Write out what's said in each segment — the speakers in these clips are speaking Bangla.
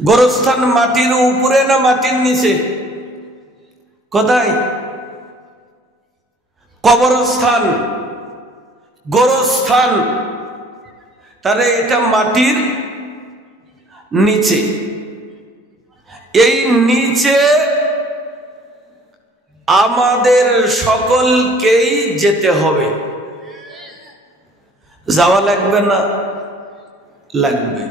গোরস্থান মাটির উপরে না মাটির নিচে? কোথায়? কবরস্থান, গোরস্থান, তাহলে এটা মাটির নিচে। এই নিচে আমাদের সকলকেই যেতে হবে। যাওয়া লাগবে না? লাগবে।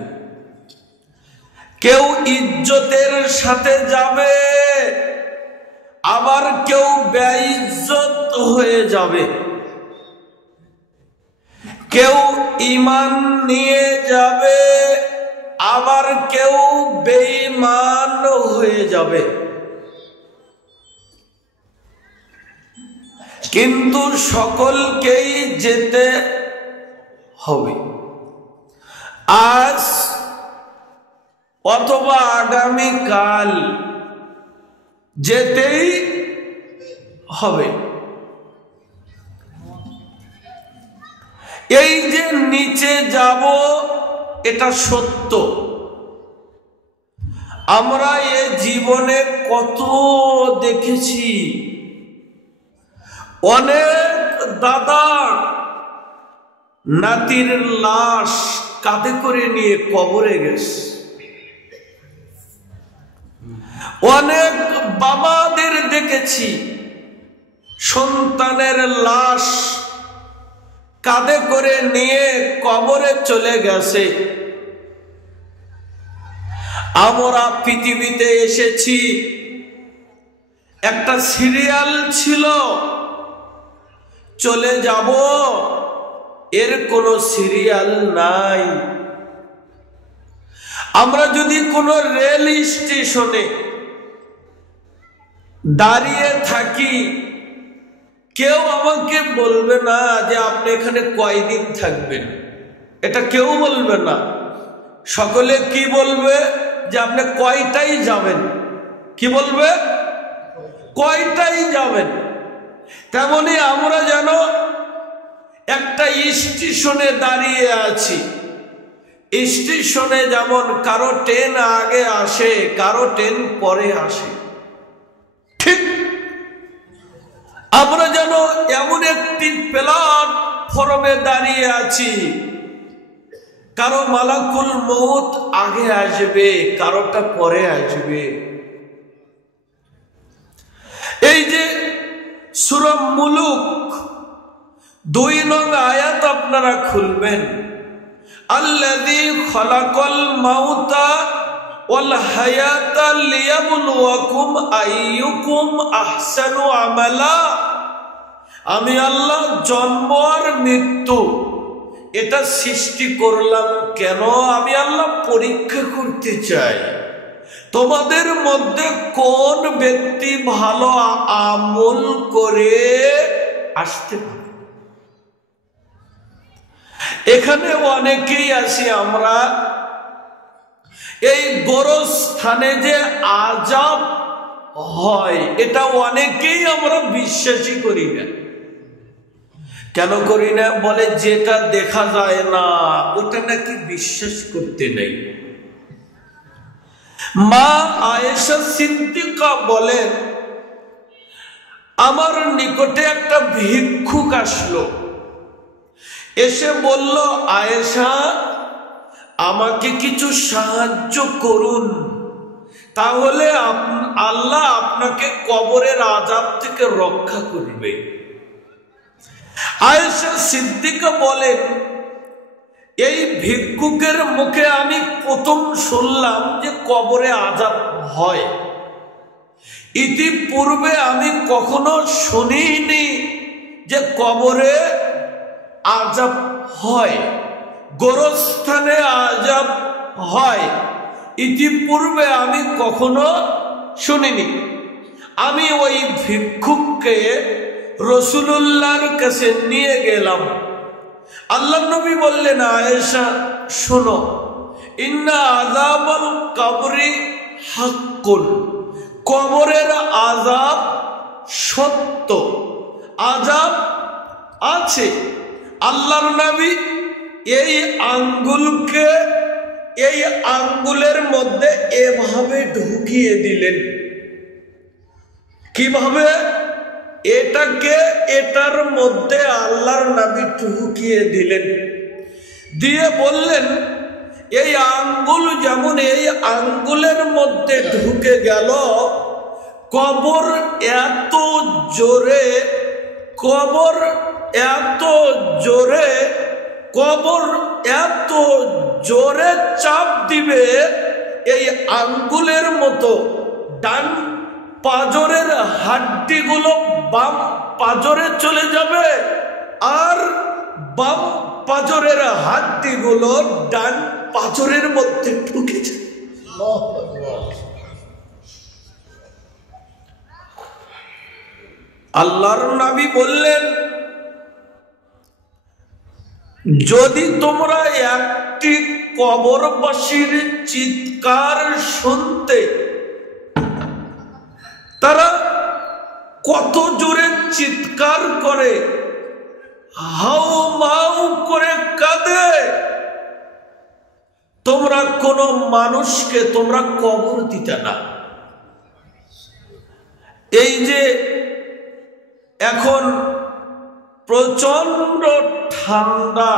কেউ ইজ্জতের সাথে যাবে, আবার কেউ বেইজ্জত হয়ে যাবে। কেউ ঈমান নিয়ে যাবে, আবার কেউ বেঈমান হয়ে যাবে। কিন্তু সকলকেই যেতে হবে। আজ অথবা আগামী কাল যেতেই হবে। এই যে নিচে যাব, এটা সত্য। আমরা এ জীবনে কত দেখেছি, অনেক দাদা নাতির লাশ কাঁধে করে নিয়ে কবরে গেছে, অনেক বাবাদের দেখেছি সন্তানের লাশ কাঁধে করে নিয়ে কবরে চলে গেছে। আমরা পৃথিবীতে এসেছি, একটা সিরিয়াল ছিল, চলে যাব, এর কোনো সিরিয়াল নাই। আমরা যদি কোনো রেল স্টেশনে দাঁড়িয়ে থাকি, কেউ আমাকে বলবে না যে আপনি এখানে কয়দিন থাকবেন, এটা কেউ বলবে না। সকলে কি বলবে? যে আপনি কয়টাই যাবেন। কি বলবে? কয়টাই যাবেন। তেমনি আমরা যেন একটা স্টেশনে দাঁড়িয়ে আছি। স্টেশনে যেমন কারো ট্রেন আগে আসে, কারো ট্রেন পরে আসে, ঠিক আমরা যেন এমন একটি প্ল্যাটফর্মে দাঁড়িয়ে আছি, কারো মালাকুল মউত আগে আসবে, কারোটা পরে আসবে। এই যে সূরা মুলুক 2 নং আয়াত আপনারা খুলবেন, আল্লাযী খালাকাল মাউতা ওয়াল হায়াতা লিয়াবলুয়াকুম আইয়ুকুম আহসানু আমালা। আমি আল্লাহ জন্ম আর মৃত্যু এটা সৃষ্টি করলাম কেন? আমি আল্লাহ পরীক্ষা করতে চাই তোমাদের মধ্যে কোন ব্যক্তি ভালো আমল করে আসতে পারে। এখানে অনেকেই আছি আমরা, এই গোরস্থানে যে আযাব হয় এটা অনেকেই আমরা বিশ্বাসই করি না। কেন করি না? বলে যেটা দেখা যায় না ওটা নাকি বিশ্বাস করতে নেই। মা আয়েশা সিদ্দিকা বলেন, আমার নিকটে একটা ভিক্ষুক আসলো, এসে বলল, আয়েশা আমাকে কিছু সাহায্য করুন, তাহলে আল্লাহ আপনাকে কবরের আযাব থেকে রক্ষা করবে। আয়েশা সিদ্দিকা বলেন, এই ভিক্ষুকের মুখে আমি প্রথম শুনলাম যে কবরে আযাব হয়। ইতিপূর্বে আমি কখনো শুনিনি যে কবরে আযাব হয়, গোরস্থানে আযাব হয়, ইতিপূর্বে আমি কখনো শুনিনি। আমি ওই ভিক্ষুককে রাসূলুল্লাহর কাছে নিয়ে গেলাম। আল্লাহর নবী বললেন, আয়েশা শোনো, ইন্না আযাবাল কবরি হাক্কুন, কবরের আযাব সত্য, আযাব আছে। আল্লাহর নবী এই আঙ্গুলকে, এই আঙ্গুলের মধ্যে এভাবে ঢুকিয়ে দিলেন। কিভাবে? এটাকে এটার মধ্যে আল্লাহর নবী ঢুকিয়ে দিলেন, দিয়ে বললেন এই আঙ্গুল যেমন এই আঙ্গুলের মধ্যে ঢুকে গেল, কবর এত জোরে, কবর এত জোরে, কবর এত জোরে চাপ দিবে, এই আঙ্গুলের মতো ডান পাজরের হাড্ডিগুলো বাম পাজরে চলে যাবে, আর বাম পাজরের হাড্ডিগুলো ডান পাজরের মধ্যে ঢুকে যাবে। আল্লাহর নবী বললেন, যদি তোমরা একটি কবরবাসীর চিৎকার শুনতে, তারা কত জোরে চিৎকার করে, হাউ মাউ করে কাঁদে, তোমরা কোন মানুষকে তোমরা কবর দিতে না। এই যে এখন প্রচন্ড ঠান্ডা,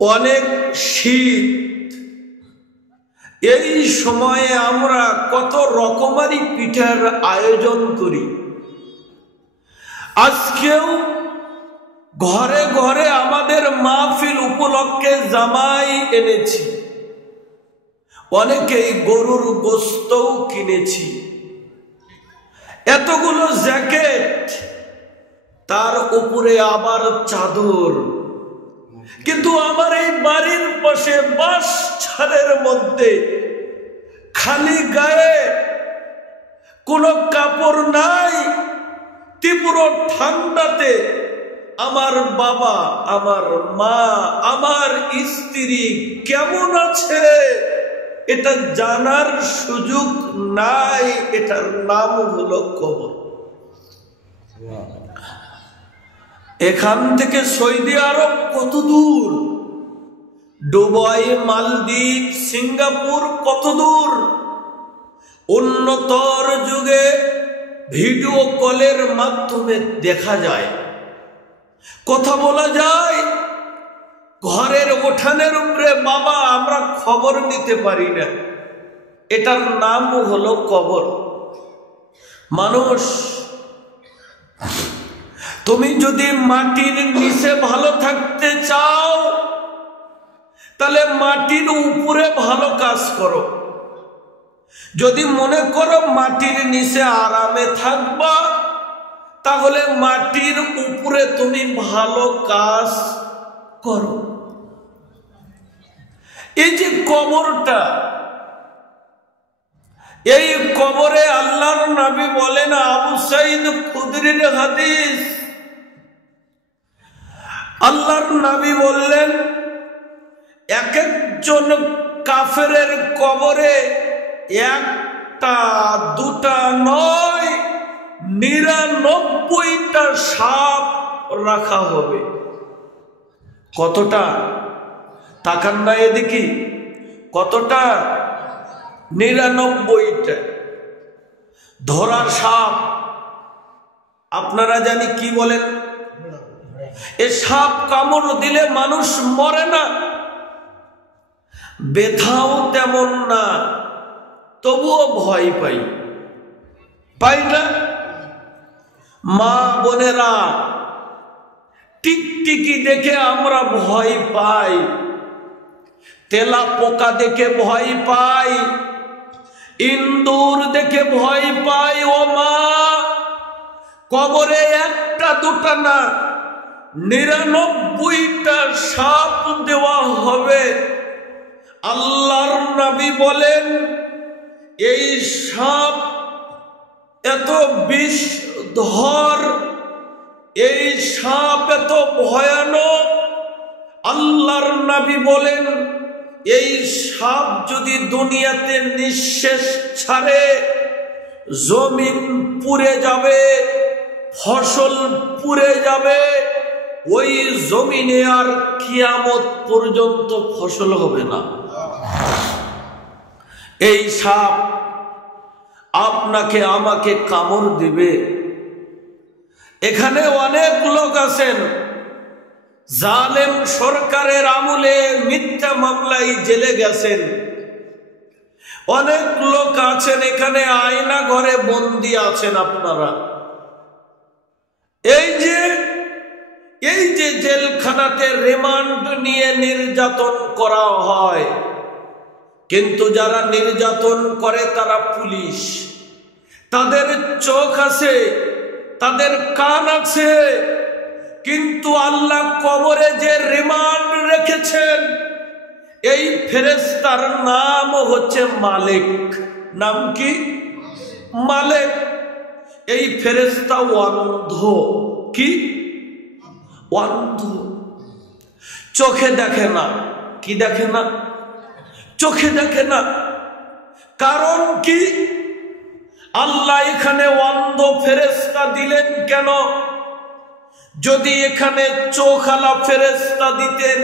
অনেক শীত, এই সময়ে আমরা কত রকমারি পিঠার আয়োজন করি। আজকেও ঘরে ঘরে আমাদের মাহফিল উপলক্ষে জামাই এনেছি, অনেকেই গরুর গোস্তও কিনেছি, এতগুলো জ্যাকেট, তার উপরে আবার চাদর। কিন্তু আমার এই বাড়ির পাশে বাঁশ ছাদের মধ্যে খালি গায়ে কোনো কাপড় নাই, তীব্র ঠান্ডাতে আমার বাবা, আমার মা, আমার স্ত্রী কেমন আছে এটা জানার সুযোগ নাই। এটার নাম হলো কবর। এখান থেকে সৌদি আরব কত দূর, দুবাই, মালদ্বীপ, সিঙ্গাপুর কত দূর। উন্নতর যুগে ভিডিও কলের মাধ্যমে দেখা যায়, কথা বলা যায়। ঘরের উঠানের উপরে বাবা আমরা খবর নিতে পারি না, এটার নাম হলো কবর। মানুষ, তুমি যদি মাটির নিচে ভালো থাকতে চাও, তাহলে মাটির উপরে ভালো কাজ করো। যদি মনে করো মাটির নিচে আরামে থাকবা, তাহলে মাটির উপরে তুমি ভালো কাজ করো। এই যে কবরটা, এই কবরে আল্লাহর নবী বলেন, আবু সাঈদ খুদরির হাদিস, আল্লাহর নবী বললেন এক একজন কাফেরের কবরে একটা দুটা নয় 99টা সাপ রাখা হবে। কতটা? তাকান না এদিকে, কতটা? 99টা ধরার সাপ। আপনারা জানি কি বলেন, এ সাপ কামড় দিলে মানুষ মরে না, ব্যথাও তেমন না, তবুও ভয় পাই, পাই না? মা বোনেরা, টিকটিকি দেখে আমরা ভয় পাই, তেলা পোকা দেখে ভয় পাই, ইন্দুর দেখে ভয় পাই। ও মা, কবরে একটা দুটা না 99টা সাপ দেওয়া হবে। আল্লাহর নবী বলেন, এই সাপ এত বিষধর, এই সাপ এত ভয়ানক। আল্লাহর নবী বলেন, এই সাপ যদি দুনিয়াতে নিঃশেষ ছাড়ে, জমিন পুড়ে যাবে, ফসল পুড়ে যাবে, ওই জমিনে আর কিয়ামত পর্যন্ত ফসল হবে না। এই সাপ আপনাকে আমাকে কামড় দিবে। এখানে অনেক লোক আছেন জালেম সরকারের আমলে মিথ্যা মামলায় জেলে গেছেন। অনেক লোক আছেন এখানে আয়না ঘরে বন্দী আছেন। আপনারা এই যে জেলখানাতে রিমান্ড নিয়ে নির্যাতন করা হয়, কিন্তু যারা নির্যাতন করে তারা পুলিশ। তাদের চোখ আছে, তাদের কান আছে, কিন্তু আল্লাহ কবরে যে রিমান্ড রেখেছেন এই ফেরেশতার নাম হচ্ছে মালিক। নাম কি? মালিক। এই ফেরেশতা অন্ধ। কি? অন্ধ। চোখে দেখে না। কি দেখে না? চোখে দেখে না। কারণ কি? আল্লাহ এখানে অন্ধ ফেরেশতা দিলেন কেন? যদি এখানে চোখালা ফেরেশতা দিতেন,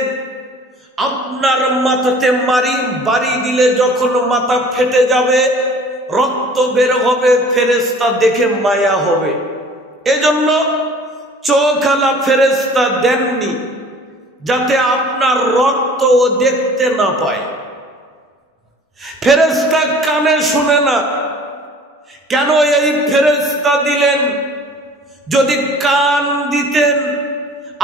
আপনার মাথাতে বাড়ি দিলে যখন মাথা ফেটে যাবে, রক্ত বের হবে, ফেরেশতা দেখে মায়া হবে। এজন্য চোখালা ফেরেশতা দেননি, যাতে আপনার রক্ত ও দেখতে না পায়। ফেরেশতা কানে শুনে না, কেন এই ফেরেশতা দিলেন? যদি কান দিতেন,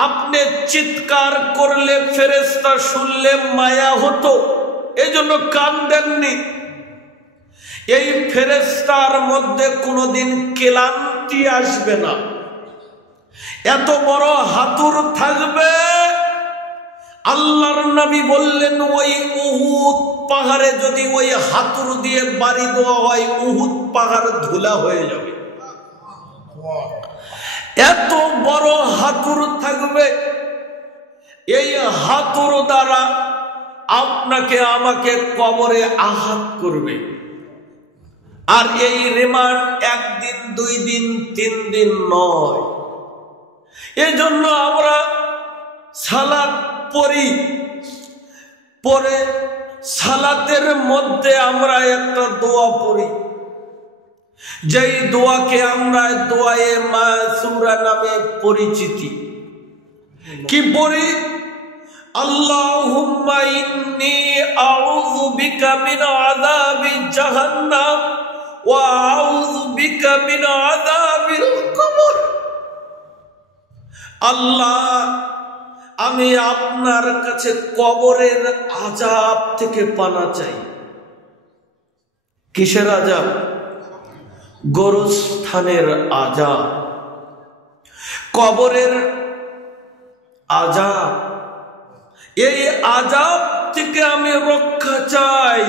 আপনি চিৎকার করলে ফেরেশতা শুনলে মায়া হতো, এজন্য কান দেননি। এই ফেরেশতার মধ্যে কোনোদিন ক্লান্তি আসবে না। এত বড় হাতুর থাকবে। আল্লাহর নবী বললেন, ওই উহুদ পাহাড়ে যদি ওই হাতুর দিয়ে বাড়ি দেওয়া হয়, উহুদ পাহাড় ধুলা হয়ে যাবে। এত বড় হাতুর থাকবে। এই হাতুর দ্বারা আপনাকে আমাকে কবরে আঘাত করবে। আর এই রিমান্ড 1 দিন 2 দিন 3 দিন নয়। এজন্য আমরা সালাত পড়ি, পরে সালাতের মধ্যে আমরা একটা দোয়া পড়ি, যেই দোয়াকে আমরা দোয়ায়ে মাসুরা নামে পরিচিতি। কি পড়ি? আল্লাহুম্মা ইন্নী আউযু বিকা মিন আযাবি জাহান্নাম ওয়া আউযু বিকা মিন আযাবিল কবর। আল্লাহ, আমি আপনার কাছে কবরের আযাব থেকে পানা চাই। কিসের আযাব? গোরস্থানের আযাব, কবরের আযাব। এই আযাব থেকে আমি রক্ষা চাই।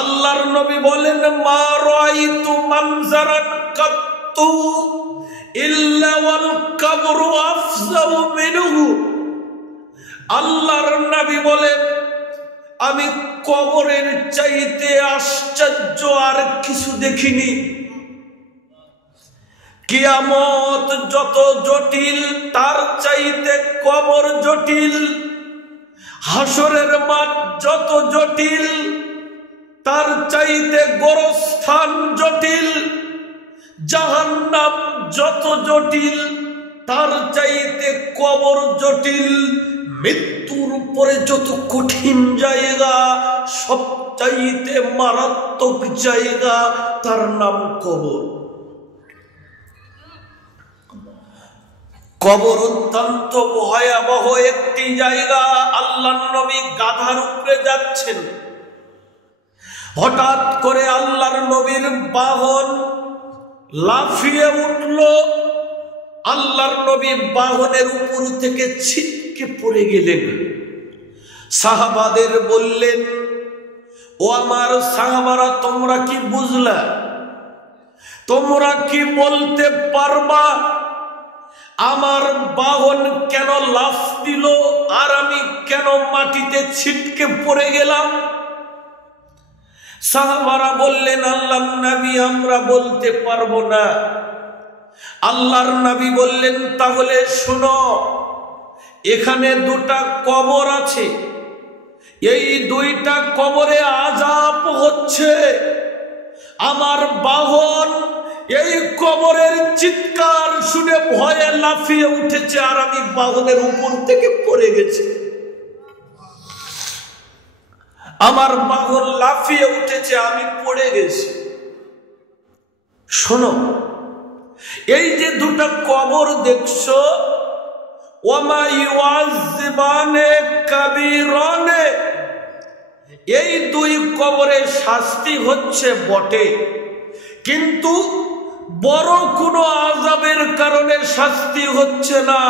আল্লাহর নবী বলেন, মা রাআইতু মানজারান কাত্তু ইল্লা ওয়াল কবরু আফযাউ মিনহু। আল্লাহর নবী বলেন, আমি কবরের চাইতে আশ্চর্য আর কিছু দেখিনি। কিয়ামত যত জটিল, তার চাইতে কবর জটিল। হাসরের মাঠ যত জটিল, তার চাইতে গোরস্থান জটিল। জাহান্নাম যত জটিল, তার চাইতে কবর জটিল। মৃত্যুর পরে যত কঠিন জায়গা, সবচাইতে মারাত্মক জায়গা, তার নাম কবর। কবর অত্যন্ত ভয়াবহ একটি জায়গা। আল্লাহর নবী গাধার উপরে যাচ্ছেন, হঠাৎ করে আল্লাহর নবীর বাহন লাফিয়ে উঠল। আল্লাহর নবী বাহনের উপর থেকে ছিটকে পড়ে গেলেন। সাহাবাদের বললেন, ও আমার সাহাবারা, তোমরা কি বুঝলা? তোমরা কি বলতে পারবা আমার বাহন কেন লাফ দিল আর আমি কেন মাটিতে ছিটকে পড়ে গেলাম? সাহাবারা বললেন, আল্লাহর নবী, আমরা বলতে পারবো না। আল্লাহর নবী বললেন, তাহলে শোনো, এখানে 2টা কবর আছে। এই 2টা কবরে আযাব হচ্ছে আমার বাহন এই কবরের চিৎকার শুনে ভয়ে লাফিয়ে উঠেছে, আর আমি বাহনের উপর থেকে পড়ে গেছি। আমার বাহন লাফিয়ে উঠেছে, আমি পড়ে গেছি। শোনো, এই যে দুটা কবর দেখছো, ওমা ইউআযিবানে কাবীরানে, এই দুই কবরে শাস্তি হচ্ছে বটে, কিন্তু বড় কোনো আযাবের কারণে শাস্তি হচ্ছে না।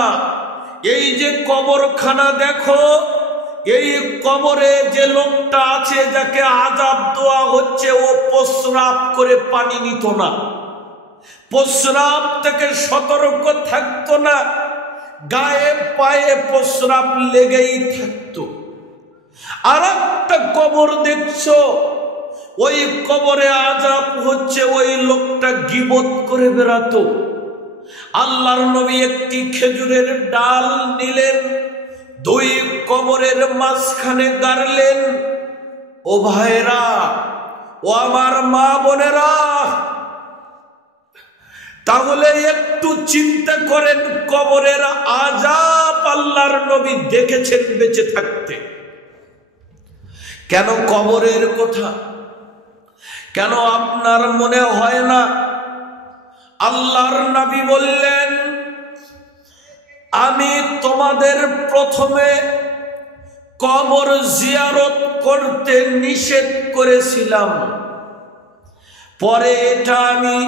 এই যে কবরখানা দেখো, এই কবরে যে লোকটা আছে যাকে আযাব দেওয়া হচ্ছে, ও প্রস্রাব করে পানি নিত না, প্রস্রাব থেকে সতর্ক থাকতো না, গায়ে পায়ে প্রস্রাব লেগেই থাকতো। আর একটা কবর দেখছো, ওই কবরে আযাব হচ্ছে, ওই লোকটা গীবত করে বেড়াতো। আল্লাহর নবী একটি খেজুরের ডাল নিলেন, দুই কবরের মাঝখানে গাড়লেন। ও ভাইরা, ও আমার মা বোনেরা, তাহলে একটু চিন্তা করেন, কবরের আযাব আল্লাহর নবী দেখেছেন বেঁচে থাকতে। কেন কবরের কথা, কেন আপনার মনে হয় না? আল্লাহর নবী বললেন, আমি তোমাদের প্রথমে কবর জিয়ারত করতে নিষেধ করেছিলাম, পরে এটা আমি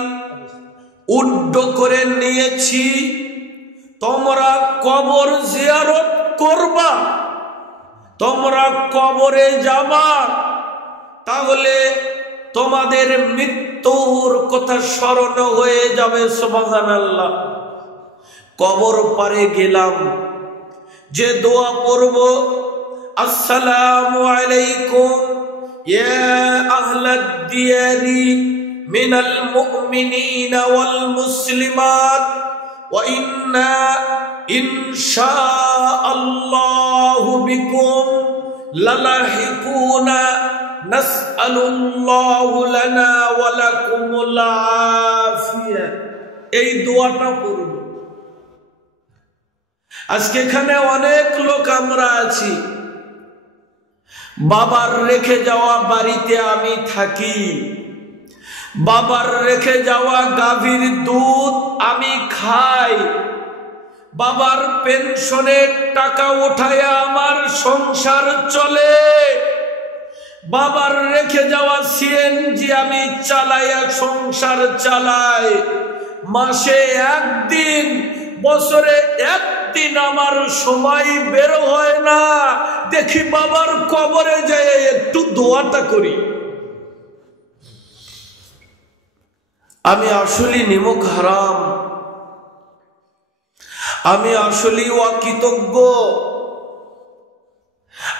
উড্ড করে নিয়েছি। তোমরা কবর জিয়ারত করবা, তোমরা কবরে যাবা, তাহলে তোমাদের মৃত্যুর কথা স্মরণ হয়ে যাবে। সুবহানাল্লাহ। কবর পারে গেলাম, যে দোয়া পড়ব, আসসালামু আলাইকুম ইয়া আহলাদ দিয়ারি মিনাল মুমিনিনা ওয়াল মুসলিমাত ওয়া ইন্না ইনশাআল্লাহু বিকুম লালাহিকুনা নাসআলুল্লাহু লানা ওয়া লাকুমুল আফিয়া। এই দোয়াটা পড়ব। আজকে এখানে অনেক লোক আমরা আছি, বাবার রেখে যাওয়া বাড়িতে আমি থাকি, বাবার রেখে যাওয়া গাভীর দুধ আমি খাই, বাবার পেনশনের টাকা উঠায় আমার সংসার চলে, বাবার রেখে যাওয়া সিএনজি আমি চালাইয়া সংসার চালাই। মাসে একদিন, বছরে একদিন আমার সময় বের হয় না, দেখি বাবার কবরে যেয়ে একটু দোয়াটা করি। আমি আসলে নিমক হারাম, আমি আসলে অকৃতজ্ঞ।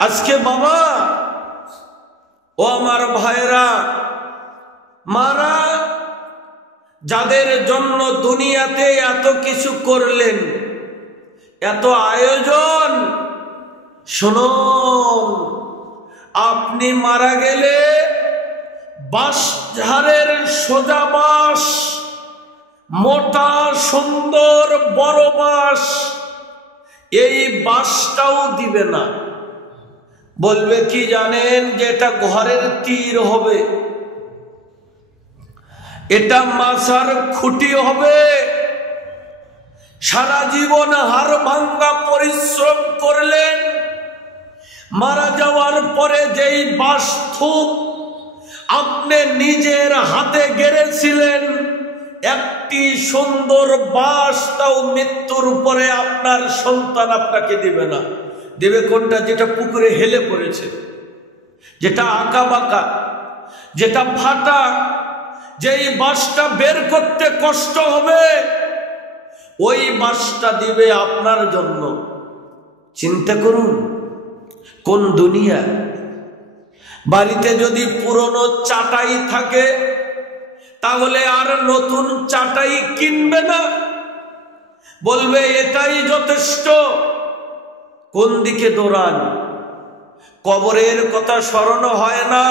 আজকে বাবা, ও আমার ভাইরা, মারা যাদের জন্য দুনিয়াতে এত কিছু করলেন, এত আয়োজন, শুনুন, আপনি মারা গেলে বাঁশঝাড়ের সোজা বাঁশ, মোটা সুন্দর বড় বাঁশ, এই বাঁশটাও দিবে না। বলবে কি জানেন, যে এটা ঘরের তীর হবে, এটা মাছার খুঁটি হবে। সারা জীবন হাড় ভাঙ্গা পরিশ্রম করলেন, মারা যাওয়ার পরে যেই বাঁশ থুপ আপনি নিজের হাতে গেড়েছিলেন, একটি সুন্দর বাঁশ তাও মৃত্যুর পরে আপনার সন্তান আপনাকে দিবে না। দেবে কোনটা? যেটা পুকুরে হেলে পড়েছে, যেটা আঁকা বাঁকা, যেটা ফাটা, যেই বাঁশটা বের করতে কষ্ট হবে, ওই বাঁশটা দিবে আপনার জন্য। চিন্তা করুন কোন দুনিয়া। বাড়িতে যদি পুরনো চাটাই থাকে, তাহলে আর নতুন চাটাই কিনবে না, বলবে এটাই যথেষ্ট। কোন দিকে দৌড়ান? কবরের কথা স্মরণ হয় না।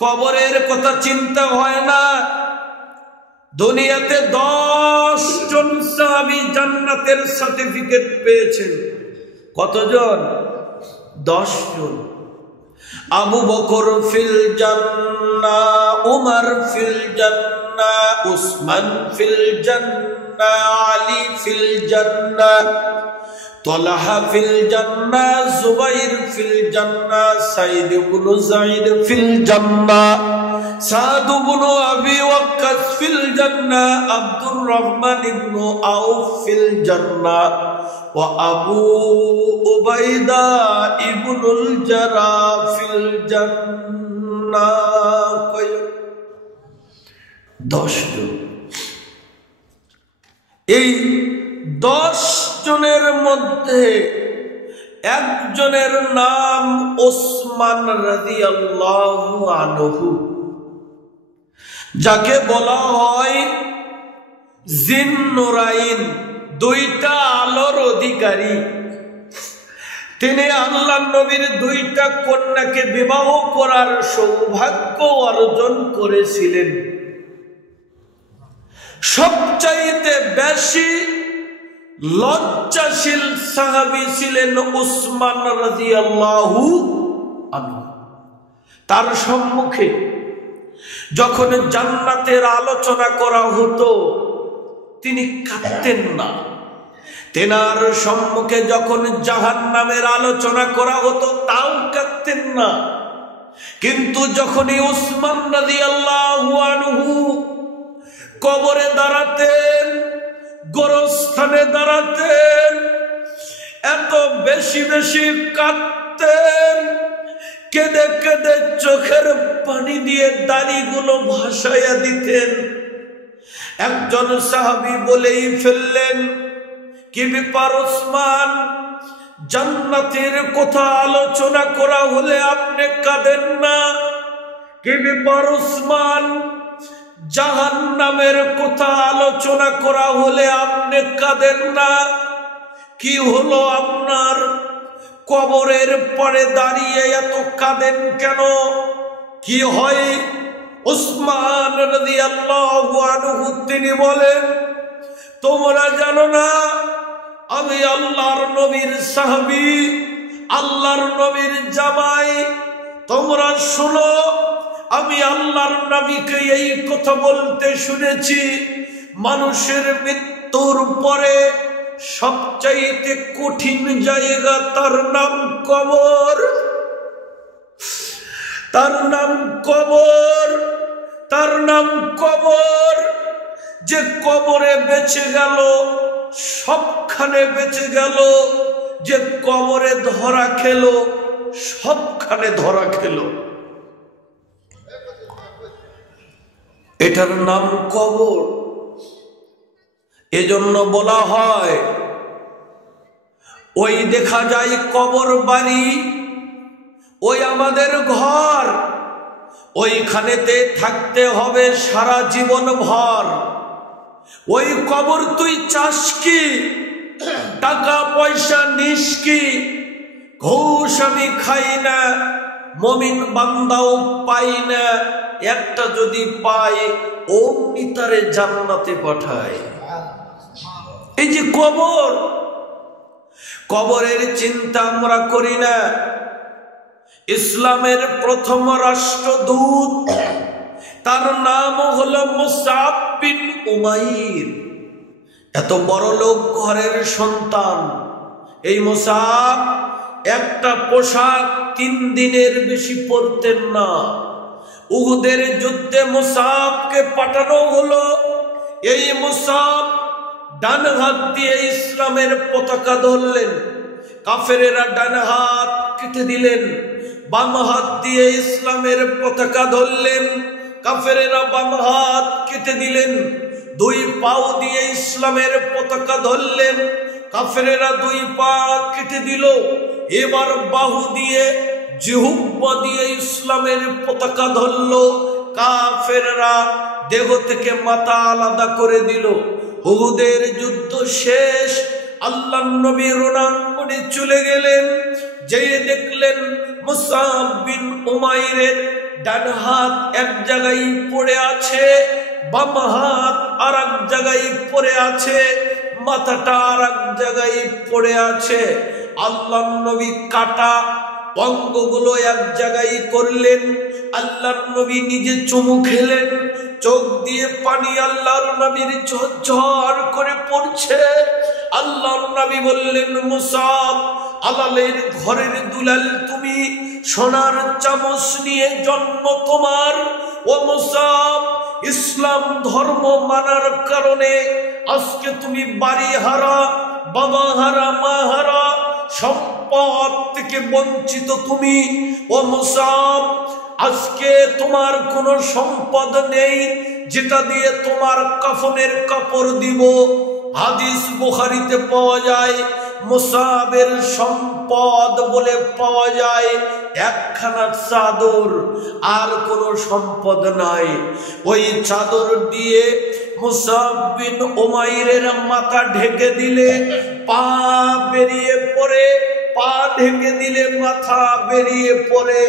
কবরের কথা চিন্তা হয় না। দুনিয়াতে 10 জন সাহাবী জান্নাতের সার্টিফিকেট পেয়েছেন। কতজন? 10 জন। আবু বকর ফিল জান্নাহ, উমর ফিল জান্নাহ, উসমান ফিল জান্নাহ, আলী ফিল জান্নাহ, তালহা ফিল জান্নাহ, জুবাইর ফিল জান্নাহ, সাঈদ ইবনে যায়েদ ফিল জান্নাহ, সাদ ইবনে আবি ওয়াক্কাস ফিল জান্নাহ, আব্দুর রহমান ইবনে আউফ ফিল জান্নাহ, ওয়া আবু উবাইদা ইবনুল জারাহ ফিল জান্নাহ। 10 জন। এই 10 জনের মধ্যে একজনের নাম ওসমান রাদিয়াল্লাহু আনহু, যাকে বলা হয় জিন্নুরাইন, 2টা আলোর অধিকারী। তিনি আল্লাহর নবীর 2টা কন্যাকে বিবাহ করার সৌভাগ্য অর্জন করেছিলেন। সবচাইতে বেশি লজ্জাশীল সাহাবী ছিলেন উসমান রাদিয়াল্লাহু আনহু। তার সম্মুখে যখন জান্নাতের আলোচনা করা হতো তিনি কাঁদতেন না। তেনার সম্মুখে যখন জাহান্নামের আলোচনা করা হতো তাও কাঁদতেন না। কিন্তু যখনই উসমান রাদিয়াল্লাহু আনহু কবরে দাঁড়াতেন, গোরস্থানে দাঁড়াতেন, এত বেশি বেশি কাঁদতেন, কেঁদে কেঁদে চোখের পানি দিয়ে দাড়িগুলো ভাসাইয়া দিতেন। একজন সাহাবী বলেই ফেললেন, কি ব্যাপার ওসমান, জান্নাতের কথা আলোচনা করা হলে আপনি কাঁদেন না? কি ব্যাপার ওসমান, জাহান্নামের কথা আলোচনা করা হলে আপনি কাঁদেন না? কি হলো আপনার? কবরের পরে দাঁড়িয়ে এত কাঁদেন কেন? কি হয়? উসমান রাদিয়াল্লাহু আনহু তিনি বলেন, তোমরা জানো না আমি আল্লাহর নবীর সাহাবী, আল্লাহর নবীর জামাই। তোমরা শোনো, আমি আল্লাহর নবীকে এই কথা বলতে শুনেছি, মানুষের মৃত্যুর পরে সবচাইতে কঠিন জায়গা তার নাম কবর। তার নাম কবর, তার নাম কবর। যে কবরে বেঁচে গেল সবখানে বেঁচে গেল, যে কবরে ধরা খেলো সবখানে ধরা খেলো। এটার নাম কবর। এজন্য বলা হয়, ওই দেখা যায় কবর বাড়ি, ওই আমাদের ঘর, ওইখানেতে থাকতে হবে সারা জীবন ভর। ওই কবর তুই চাস কি? টাকা পয়সা নিস কি? ঘুষ আমি খাই না, মুমিন বান্দাও পাই না, একটা যদি পাই অমনি তারে জান্নাতে পাঠায়। এই যে কবর, কবরের চিন্তা আমরা করি না। ইসলামের প্রথম রাষ্ট্রদূত, তার নাম হলো মুসআব বিন উমাইর। এত বড় লোক ঘরের সন্তান। এই মুসআব একটা পোশাক 3 দিনের বেশি পরতেন না। উহুদের যুদ্ধে মুসআবকে পাঠানো হলো। এই মুসআব ডান হাত দিয়ে ইসলামের পতাকা ধরলেন, কাফেরেরা ডান হাত কেটে দিলেন। বাম হাত দিয়ে ইসলামের পতাকা ধরলেন, কাফেরেরা বাম হাত কেটে দিলেন। 2 পাও দিয়ে ইসলামের পতাকা ধরলেন, কাফেরেরা 2 পা কেটে দিল। এবার বাহু দিয়ে, জিহ্বা দিয়ে ইসলামের পতাকা ধরলো, কাফেররা দেহ থেকে মাথা আলাদা করে দিল। উহুদের যুদ্ধ শেষ, আল্লাহর নবী রণাঙ্গনে চলে গেলেন। যেয়ে দেখলেন মুসআব বিন উমাইরের ডান হাত এক জায়গায় পড়ে আছে, বাম হাত আর এক জায়গায় পড়ে আছে, মাথাটা আর এক জায়গায় পড়ে আছে। আল্লাহর নবী কাটা অঙ্গগুলো এক জায়গায় করলেন। আল্লাহর নবী নিজে চুমু খেলেন, চোখ দিয়ে পানি আল্লাহর নবীর ঝরঝর করে পড়ছে। আল্লাহর নবী বললেন, মুসাব, আলালের ঘরের দুলাল তুমি, সোনার চামচ নিয়ে জন্ম তোমার। ও মুসাব, ইসলাম ধর্ম মানার কারণে আজকে তুমি বাড়ি হারা, বাবা হারা, মা হারা, সম্পদ থেকে বঞ্চিত তুমি। ও মুসাব, আজকে তোমার কোনো সম্পদ নেই যেটা দিয়ে তোমার কাফনের কাপড় দিব। হাদিস বুখারীতে পাওয়া যায়, মুসাবের সম্পদ বলে পাওয়া যায় একখানা চাদর, আর কোনো সম্পদ নাই। ওই চাদর দিয়ে মুসাব বিন উমাইরের মাথা ঢেকে দিলে পা বেরিয়ে পড়ে, পা ঢেকে দিলে মাথা বেরিয়ে পড়ে।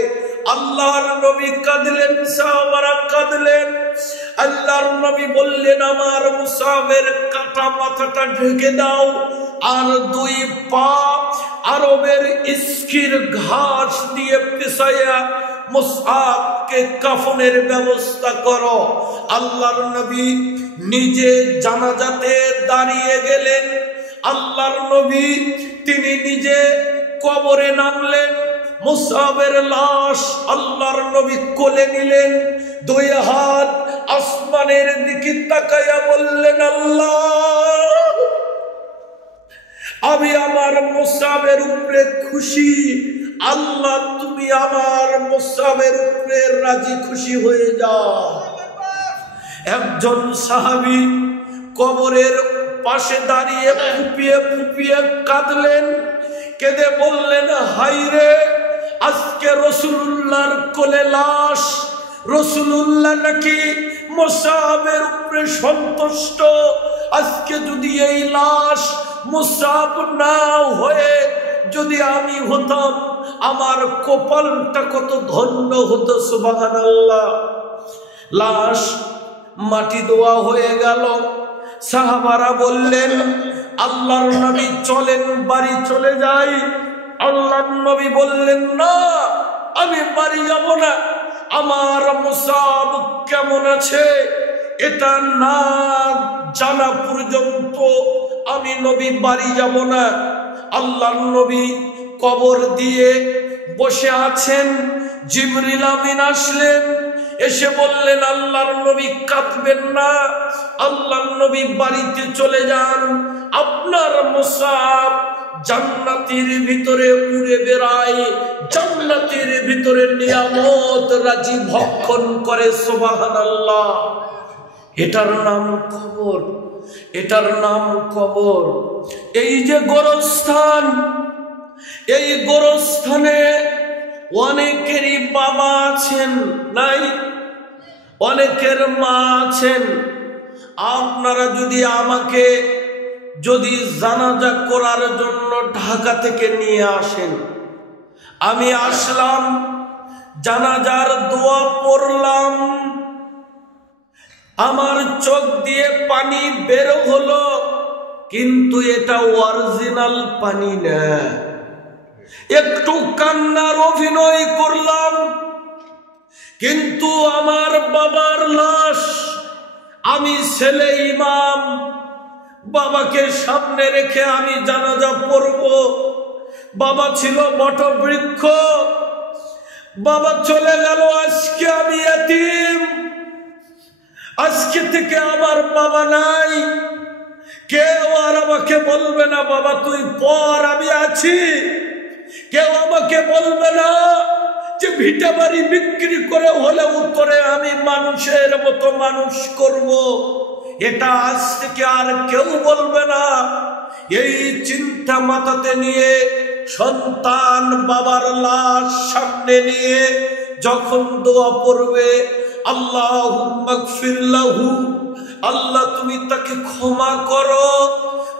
আল্লাহর নবী কাঁদলেন, সাহাবারা কাঁদলেন। আল্লাহর নবী বললেন, আমার মুসাবের কাটা মাথাটা ঢেকে দাও, আর দুই পা আরবের ইস্কির ঘাস দিয়ে পিছাইয়া মুসাবকে কাফনের ব্যবস্থা করো। আল্লাহর নবী নিজে জানাজাতে দাঁড়িয়ে গেলেন। আল্লাহর নবী তিনি নিজে কবরে নামলেন। মুসাবের লাশ আল্লাহর নবী কোলে নিলেন, দুই হাত আসমানের দিকে তাকাইয়া বললেন, আল্লাহ, আমি আমার মুসাবের উপরে খুশি। আল্লাহ, তুমি আমার মুসাবের উপরে রাজি খুশি হয়ে যাও। একজন সাহাবী কবরের পাশে দাঁড়িয়ে ফুপিয়ে ফুপিয়ে কাঁদলেন। কেঁদে বললেন, হায়রে, আজকে রাসূলুল্লাহর কোলে লাশ। রাসূলুল্লাহ নাকি মুসাবের উপরে সন্তুষ্ট। আজকে যদি এই লাশ মুসাব না হয়ে যদি আমি হতাম, আমার কপালটা কত ধন্য হতো। সুবহানাল্লাহ। লাশ মাটি দেওয়া হয়ে গেল। সাহাবারা বললেন, আল্লাহর নবী চলেন, বাড়ি চলে যাই। আল্লাহর নবী বললেন, না, আমি বাড়ি যাব না। আমার মুসাব কেমন আছে এটা না জানা পর্যন্ত আমি নবী বাড়ি যাব না। আল্লাহর নবী কবর দিয়ে বসে আছেন। জিবরিল আমিন আসলেন, এসে বললেন, আল্লাহর নবী কাঁদবেন না, আল্লাহর নবী বাড়িতে চলে যান। আপনার মুসাব জান্নাতের ভিতরে উড়ে বেড়ায়, জান্নাতের ভিতরে নিয়ামত রাজি ভক্ষণ করে। সুবহানাল্লাহ। এটার নাম কবর, এটার নাম কবর। এই যে গোরস্থান, এই গোরস্থানে অনেকেরই বাবা আছেন, নাই? অনেকের মা আছেন। আপনারা যদি আমাকে যদি জানাজা করার জন্য ঢাকা থেকে নিয়ে আসেন, আমি আসলাম, জানাজার দোয়া পড়লাম, আমার চোখ দিয়ে পানি বের হলো, কিন্তু এটা অরিজিনাল পানি না। একটু কান্নার অভিনয় করলাম, কিন্তু আমার বাবার লাশ, আমি ছেলে ইমাম, বাবাকে সামনে রেখে আমি জানাজা পড়ব। বাবা ছিল বটবৃক্ষ, বাবা চলে গেল, আজকে আমি এতিম। আজকে থেকে আমার বাবা নাই। কেউ আর আমাকে বলবে না, বাবা তুই পর, আমি আছি। কেউ আমাকে বলবে না যে ভিটা বাড়ি বিক্রি করে হলে উত্তরে আমি মানুষের মতো মানুষ করব। এটা আজ থেকে আর কেউ বলবে না। এই চিন্তা মাথাতে নিয়ে সন্তান বাবার লাশ সামনে নিয়ে যখন দোয়া পড়বে, আল্লাহুম্মা গফির লাহু, আল্লাহ তুমি তাকে ক্ষমা করো,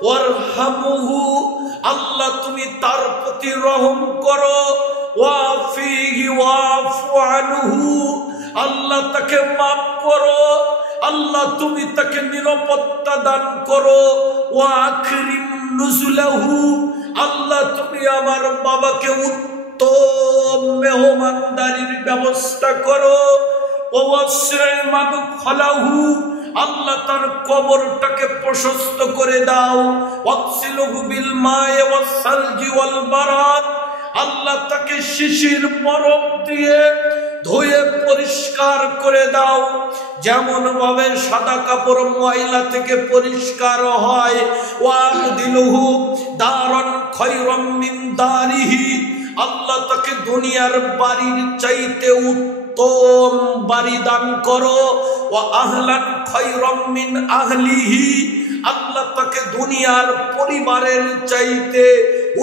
ওয়ারহামহু, আল্লাহ তুমি তার প্রতি রহম করো, ওয়াফিহি ওয়াফু আনহু, আল্লাহ তাকে মাফ করো, আল্লাহ তুমি তাকে নিরাপত্তা দান করো। ওয়া আকরিম নুজুলাহু, আল্লাহ তুমি আমার বাবাকে উত্তম মেহমানদারির ব্যবস্থা করো। ওয়াসি মাদখালাহু, আল্লাহ তার কবরটাকে প্রশস্ত করে দাও। ওয়াগসিলহু বিল মায়ে ওয়াস সালজি ওয়াল বারাদ, আল্লাহ তাকে শিশির বরফ দিয়ে ধুয়ে পরিষ্কার করে দাও। যেমন ভাবে সাদা কাপড় ময়লা থেকে পরিষ্কার হয়। ওয়াবদিলহু দারান খায়রাম মিন দারিহি, আল্লাহ তাকে দুনিয়ার বাড়ির চাইতে উত্তম বাড়ি দান করো। ওয়া আহলান খায়রাম মিন আহলিহি, আল্লাহ তাকে দুনিয়ার পরিবারের চাইতে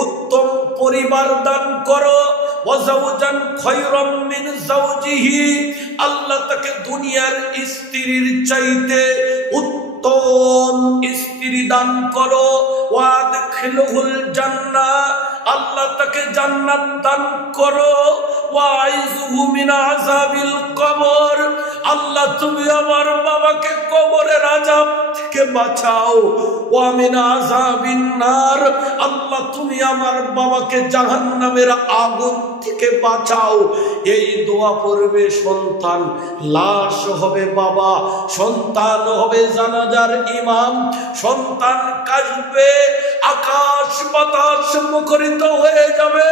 উত্তম পরিবার দান করো। ওয়া যাওজান খায়রাম মিন যাওজিহি, আল্লাহ তাকে দুনিয়ার স্ত্রীর চাইতে উত্তম স্ত্রী দান করো। ওয়া আদখিলহুল জান্নাহ, আল্লাহ তাকে জান্নাত দান করো। ওয়া আইযুহু মিন আযাবিল কবর, আল্লাহ তুমি আমার বাবাকে কবরের আযাব থেকে বাঁচাও। ওয়া মিন আযাবিন নার, আল্লাহ তুমি আমার বাবাকে জাহান্নামের আগুন থেকে বাঁচাও। এই দোয়া পড়বে সন্তান, লাশ হবে বাবা, সন্তান হবে জানাজার ইমাম, সন্তান কাঁদবে, আকাশ বাতাস মুখরিত হয়ে যাবে,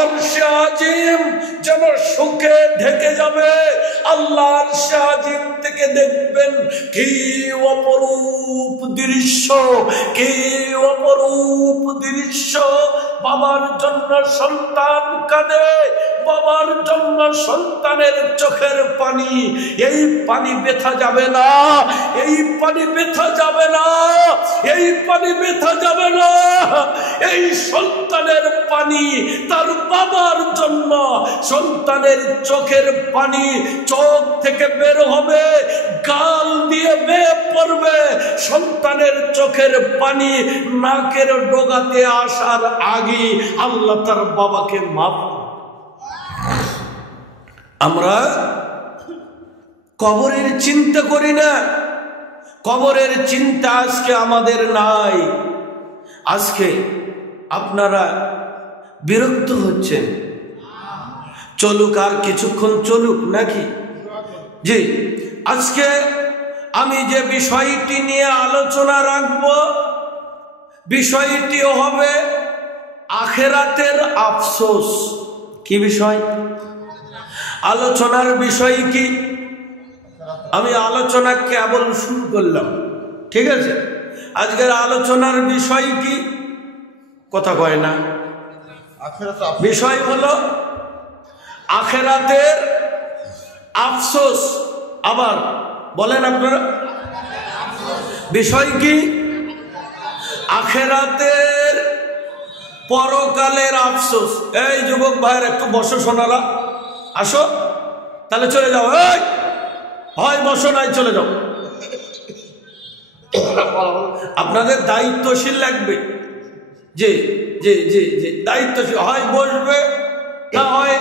আরশে আজিম যেন সুখে ঢেকে যাবে। আল্লাহ আরশে আজিম থেকে দেখবেন কি অপরূপ দৃশ্য, কি অপরূপ দৃশ্য। বাবার জন্য সন্তান কাঁদে, বাবার জন্য সন্তানের চোখের পানি, এই পানি ব্যথা যাবে না, এই পানি ব্যথা যাবে না, এই পানি ব্যথা যাবে না। এই সন্তানের পানি তার বাবার জন্য, সন্তানের চোখের পানি চোখ থেকে বের হবে, গাল দিয়ে বেয়ে পড়বে। সন্তানের চোখের পানি নাকের ডগাতে আসার আগে আল্লাহ তার বাবাকে মাফ। আমরা কবরের চিন্তা করি না, কবরের চিন্তা আজকে আমাদের নাই। আজকে আপনারা বিরক্ত হচ্ছেন, চলুক আর কিছুক্ষণ চলুক নাকি? জি, আজকে আমি যে বিষয়টি নিয়ে আলোচনা রাখব, বিষয়টি হবে আখিরাতের আফসোস। কি বিষয়? আলোচনার বিষয় কি? আমি আলোচনা কেবল শুরু করলাম, ঠিক আছে? আজকের আলোচনার বিষয় কি? কথা কয় না। বিষয় হলো আখিরাতের আফসোস। আবার বলেন আপনারা, বিষয় কি? আখিরাতের পরকালের আফসোস। এই যুবক ভাইয়ের একটু বসো, শোনালা আসো, তাহলে চলে যাও। এই হয় বসো, নাই চলে যাও। আপনাদের দায়িত্বশীল লাগবে। জি জি জি জি, দায়িত্বশীল। হয় বসবে, না হয়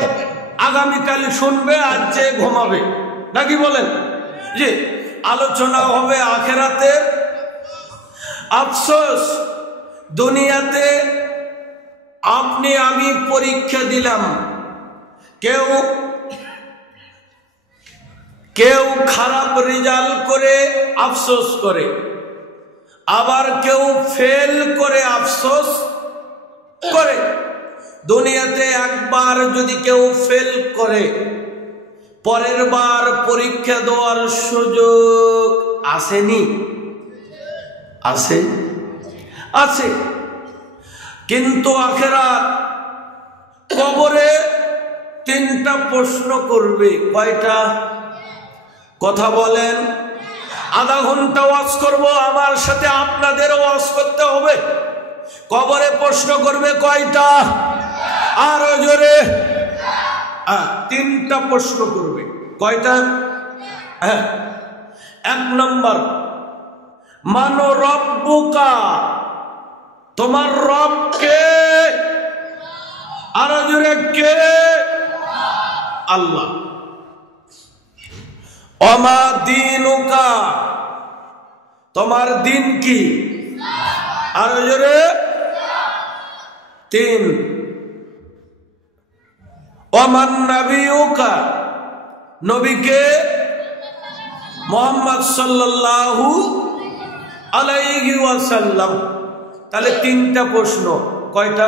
আগামীকাল শুনবে, আজ যে ঘুমাবে, নাকি বলেন? জি, আলোচনা হবে আখিরাতের আফসোস। দুনিয়াতে আপনি আমি পরীক্ষা দিলাম, কেউ কেউ খারাপ রেজাল্ট করে আফসোস করে, আবার কেউ ফেল করে আফসোস করে। দুনিয়াতে একবার যদি কেউ ফেল করে, পরের বার পরীক্ষা দেওয়ার সুযোগ আসেনি? আছে, আছে। কিন্তু আখিরাত কবরে তিনটা প্রশ্ন করবে। কয়টা? কথা বলেন। আধা ঘন্টা ওয়াজ করব, আমার সাথে আপনাদের ওয়াজ করতে হবে। কবরে প্রশ্ন করবে কয়টা? আরো জোরে। তিনটা প্রশ্ন করবে। কয়টা? হ্যাঁ। এক নম্বর, মানো রব্বুকা, তোমার রব কে? আরো জোরে, কে? আল্লাহ। ওমা দীনুকা, তোমার দিন কি? আরো জোরে। 3 ওমান নবিয়ুকা, নবীকে মুহাম্মদ সাল্লাল্লাহু আলাইহি ওয়াসাল্লাম। তাহলে 3টা প্রশ্ন। কয়টা?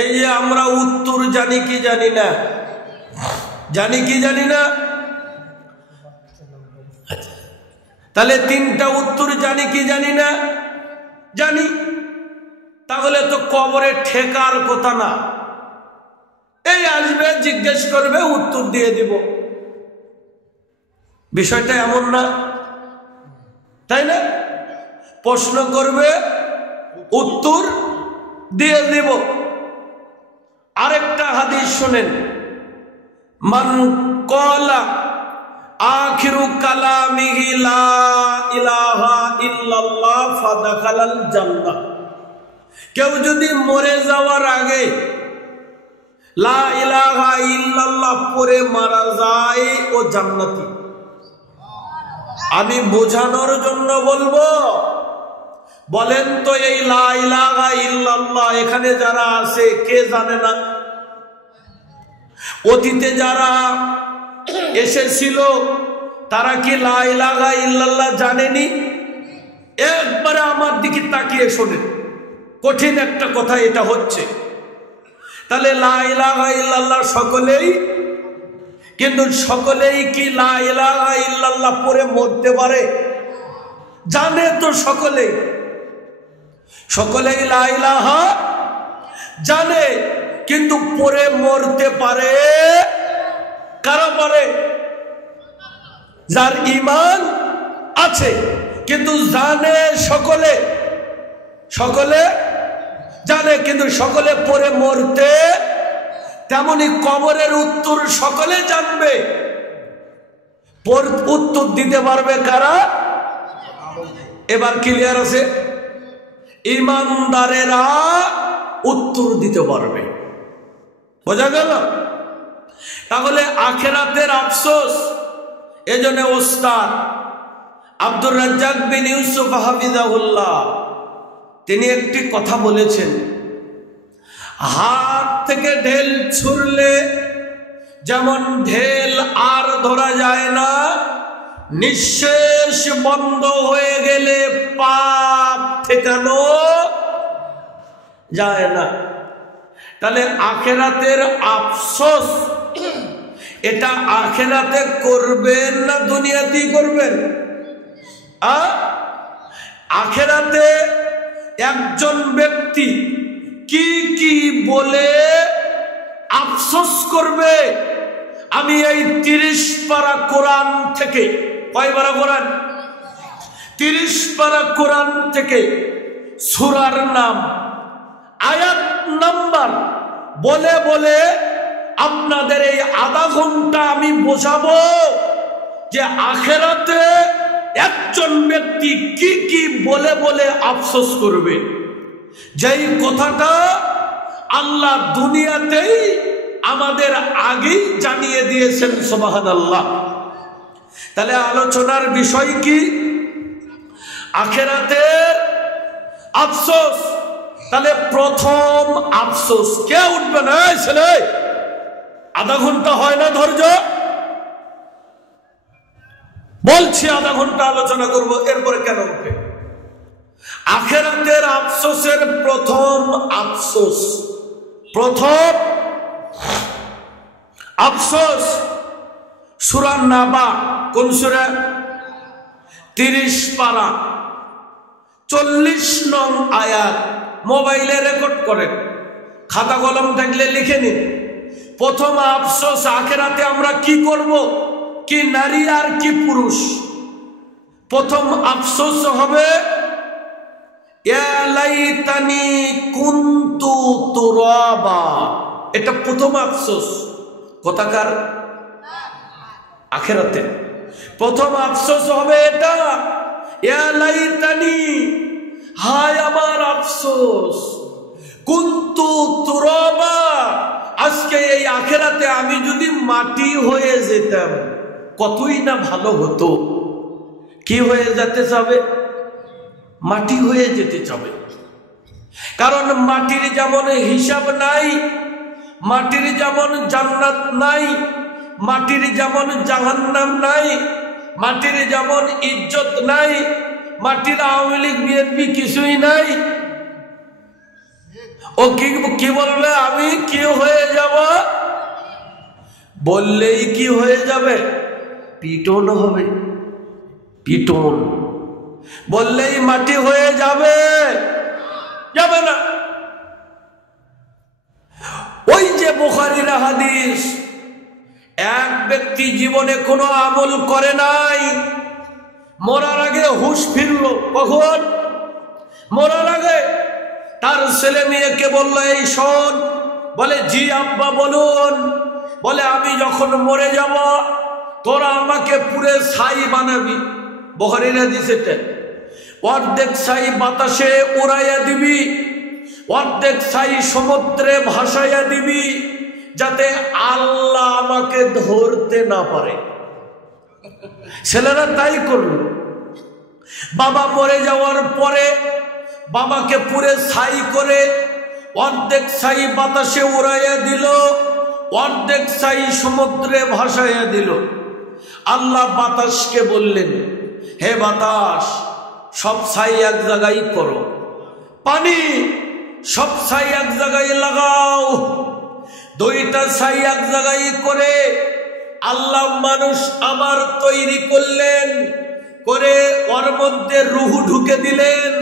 এই যে আমরা উত্তর জানি কি জানি না? জানি কি জানি না? তাহলে 3টা উত্তর জানি কি জানি না? জানি। তাহলে তো কবরে ঠেকার কথা না, এই আসবে জিজ্ঞেস করবে উত্তর দিয়ে দিব। বিষয়টা এমন না, তাই না? প্রশ্ন করবে উত্তর দিয়ে দিব। আরেকটা হাদিস শুনেন, মান ক্বালা আখিরু কালামিহি লা ইলাহা ইল্লাল্লাহ ফাদাখালাল জান্নাহ। কেউ যদি মরে যাওয়ার আগে লা ইলাহা ইল্লাল্লাহ পড়ে মারা যায় ও জান্নাতি। আমি বোঝানোর জন্য বলবো, বলেন তো এই লা ইলাহা ইল্লাল্লাহ এখানে যারা আছে কে জানে না? অতীতে যারা এসেছিল তারা কি লা ইলাহা ইল্লাল্লাহ জানেনি? একবারে আমার দিকে তাকিয়ে শোনেন, কঠিন একটা কথা এটা হচ্ছে। তাহলে লা ইলাহা ইল্লাল্লাহ সকলেই, কিন্তু সকলেই কি লা ইলাহা ইল্লাল্লাহ পড়ে মরতে পারে? জানে তো সকলেই, সকলেই লা ইলাহা জানে, কিন্তু পড়ে মরতে পারে কারা পারে? যার ঈমান আছে, কিন্তু জানে সকলে, সকলে জানে কিন্তু সকলে পড়ে মরতে। তেমনি কবরের উত্তর সকলে জানবে, উত্তর দিতে পারবে কারা? এবার ক্লিয়ার আছে? ঈমানদারেরা উত্তর দিতে পারবে। বোঝা গেল? তাহলে আখিরাতের আফসোস। এজন্য ওস্তাদ আব্দুর রাজ্জাক বিন ইউসুফ হাফিজাহুল্লাহ তিনি একটি কথা বলেছেন, হাত থেকে ঢেল ছুড়লে যেমন ঢেল আর ধরা যায় না, নিঃশেষ বন্ধ হয়ে গেলে পাপ ঠেকানো যায় না। তাহলে আখিরাতের আফসোস এটা আখিরাতে করবেন না দুনিয়াতেই করবেন? আখিরাতে একজন ব্যক্তি কি কি বলে আফসোস করবে? আমি এই 30 পারা কোরআন থেকে, কয় পারা কোরআন? 30 পারা কোরআন থেকে সূরার নাম, আয়াত নাম্বার বলে বলে আপনাদের এই আধা ঘন্টা আমি বোঝাবো যে আখিরাতে একজন ব্যক্তি কি কি বলে বলে আফসোস করবে, যেই কথাটা আল্লাহ দুনিয়াতেই আমাদের আগেই জানিয়ে দিয়েছেন। সুবহানাল্লাহ। তাহলে আলোচনার বিষয় কি? আখিরাতের আফসোস। তাহলে প্রথম আফসোস কে উঠবে না? ছেলে, আধা ঘন্টা হয় না ধৈর্য? বলছি আধা ঘন্টা আলোচনা করব, এরপরে কেন উঠে? আখিরাতের আফসোসের প্রথম আফসোস, প্রথম আফসোস সূরা নাবা। কোন সূরা? 30 পারা 40 নং আয়াত। মোবাইলে রেকর্ড করেন, খাতা কলম থাকলে লিখে নিন। প্রথম আফসোস আখিরাতে আমরা কি করব, কি নারী আর কি পুরুষ? প্রথম আফসোস হবে ইয়া লাইতানি কুনতু তুরাবা। এটা প্রথম আফসোস। কোথাকার? আখিরাতে প্রথম আফসোস হবে এটা, ইয়া লাইতানি, হায় আমার আফসোস, কুনতু তুরাবা, আজ আজকে এই আখেরাতে আমি যদি মাটি হয়ে যেতাম কতই না ভালো হতো। কি হয়ে যেতে চাবে? মাটি হয়ে যেতে চাবে। কারণ মাটির যেমন হিসাব নাই, মাটির যেমন জান্নাত নাই, মাটির যেমন জাহান্নাম নাই, মাটির যেমন ইজ্জত নাই, মাটির আওয়ামী লীগ বিএনপি কিছুই নাই। ও কি বলবে? আমি কি হয়ে যাব? বললেই কি হয়ে যাবে? পিটন হবে, পিটন। বললেই মাটি হয়ে যাবে? যাবে না। ওই যে বুখারীর হাদিস, এক ব্যক্তি জীবনে কোনো আমল করে নাই, মরার আগে হুঁশ ফিরল। কখন? মরার আগে। তার ছেলে মেয়েকে বলল, এই শোন। বলে, জি আব্বা বলুন। বলে, আমি যখন মরে যাব তোরা আমাকে পুরে ছাই বানাবি। বুখারীর হাদিস এটা। অর্ধেক ছাই বাতাসে উড়াইয়া দিবি, অর্ধেক ছাই সমুদ্রে ভাসাইয়া দিবি, যাতে আল্লাহ আমাকে ধরতে না পারে। ছেলেরা তাই করল। বাবা মরে যাওয়ার পরে বাবাকে পুরে ছাই করে অর্ধেক ছাই বাতাসে উড়াইয়া দিল, অর্ধেক ছাই সমুদ্রে ভাসাইয়া দিল। আল্লাহ বাতাসকে বললেন, হে বাতাস, সব ছাই এক জায়গায় করো, পানি সব ছাই এক জায়গায় লাগাও। দুইটা ছাই এক জায়গায় করে আল্লাহ মানুষ আবার তৈরি করলেন, করে ওর মধ্যে রূহ ঢুকে দিলেন,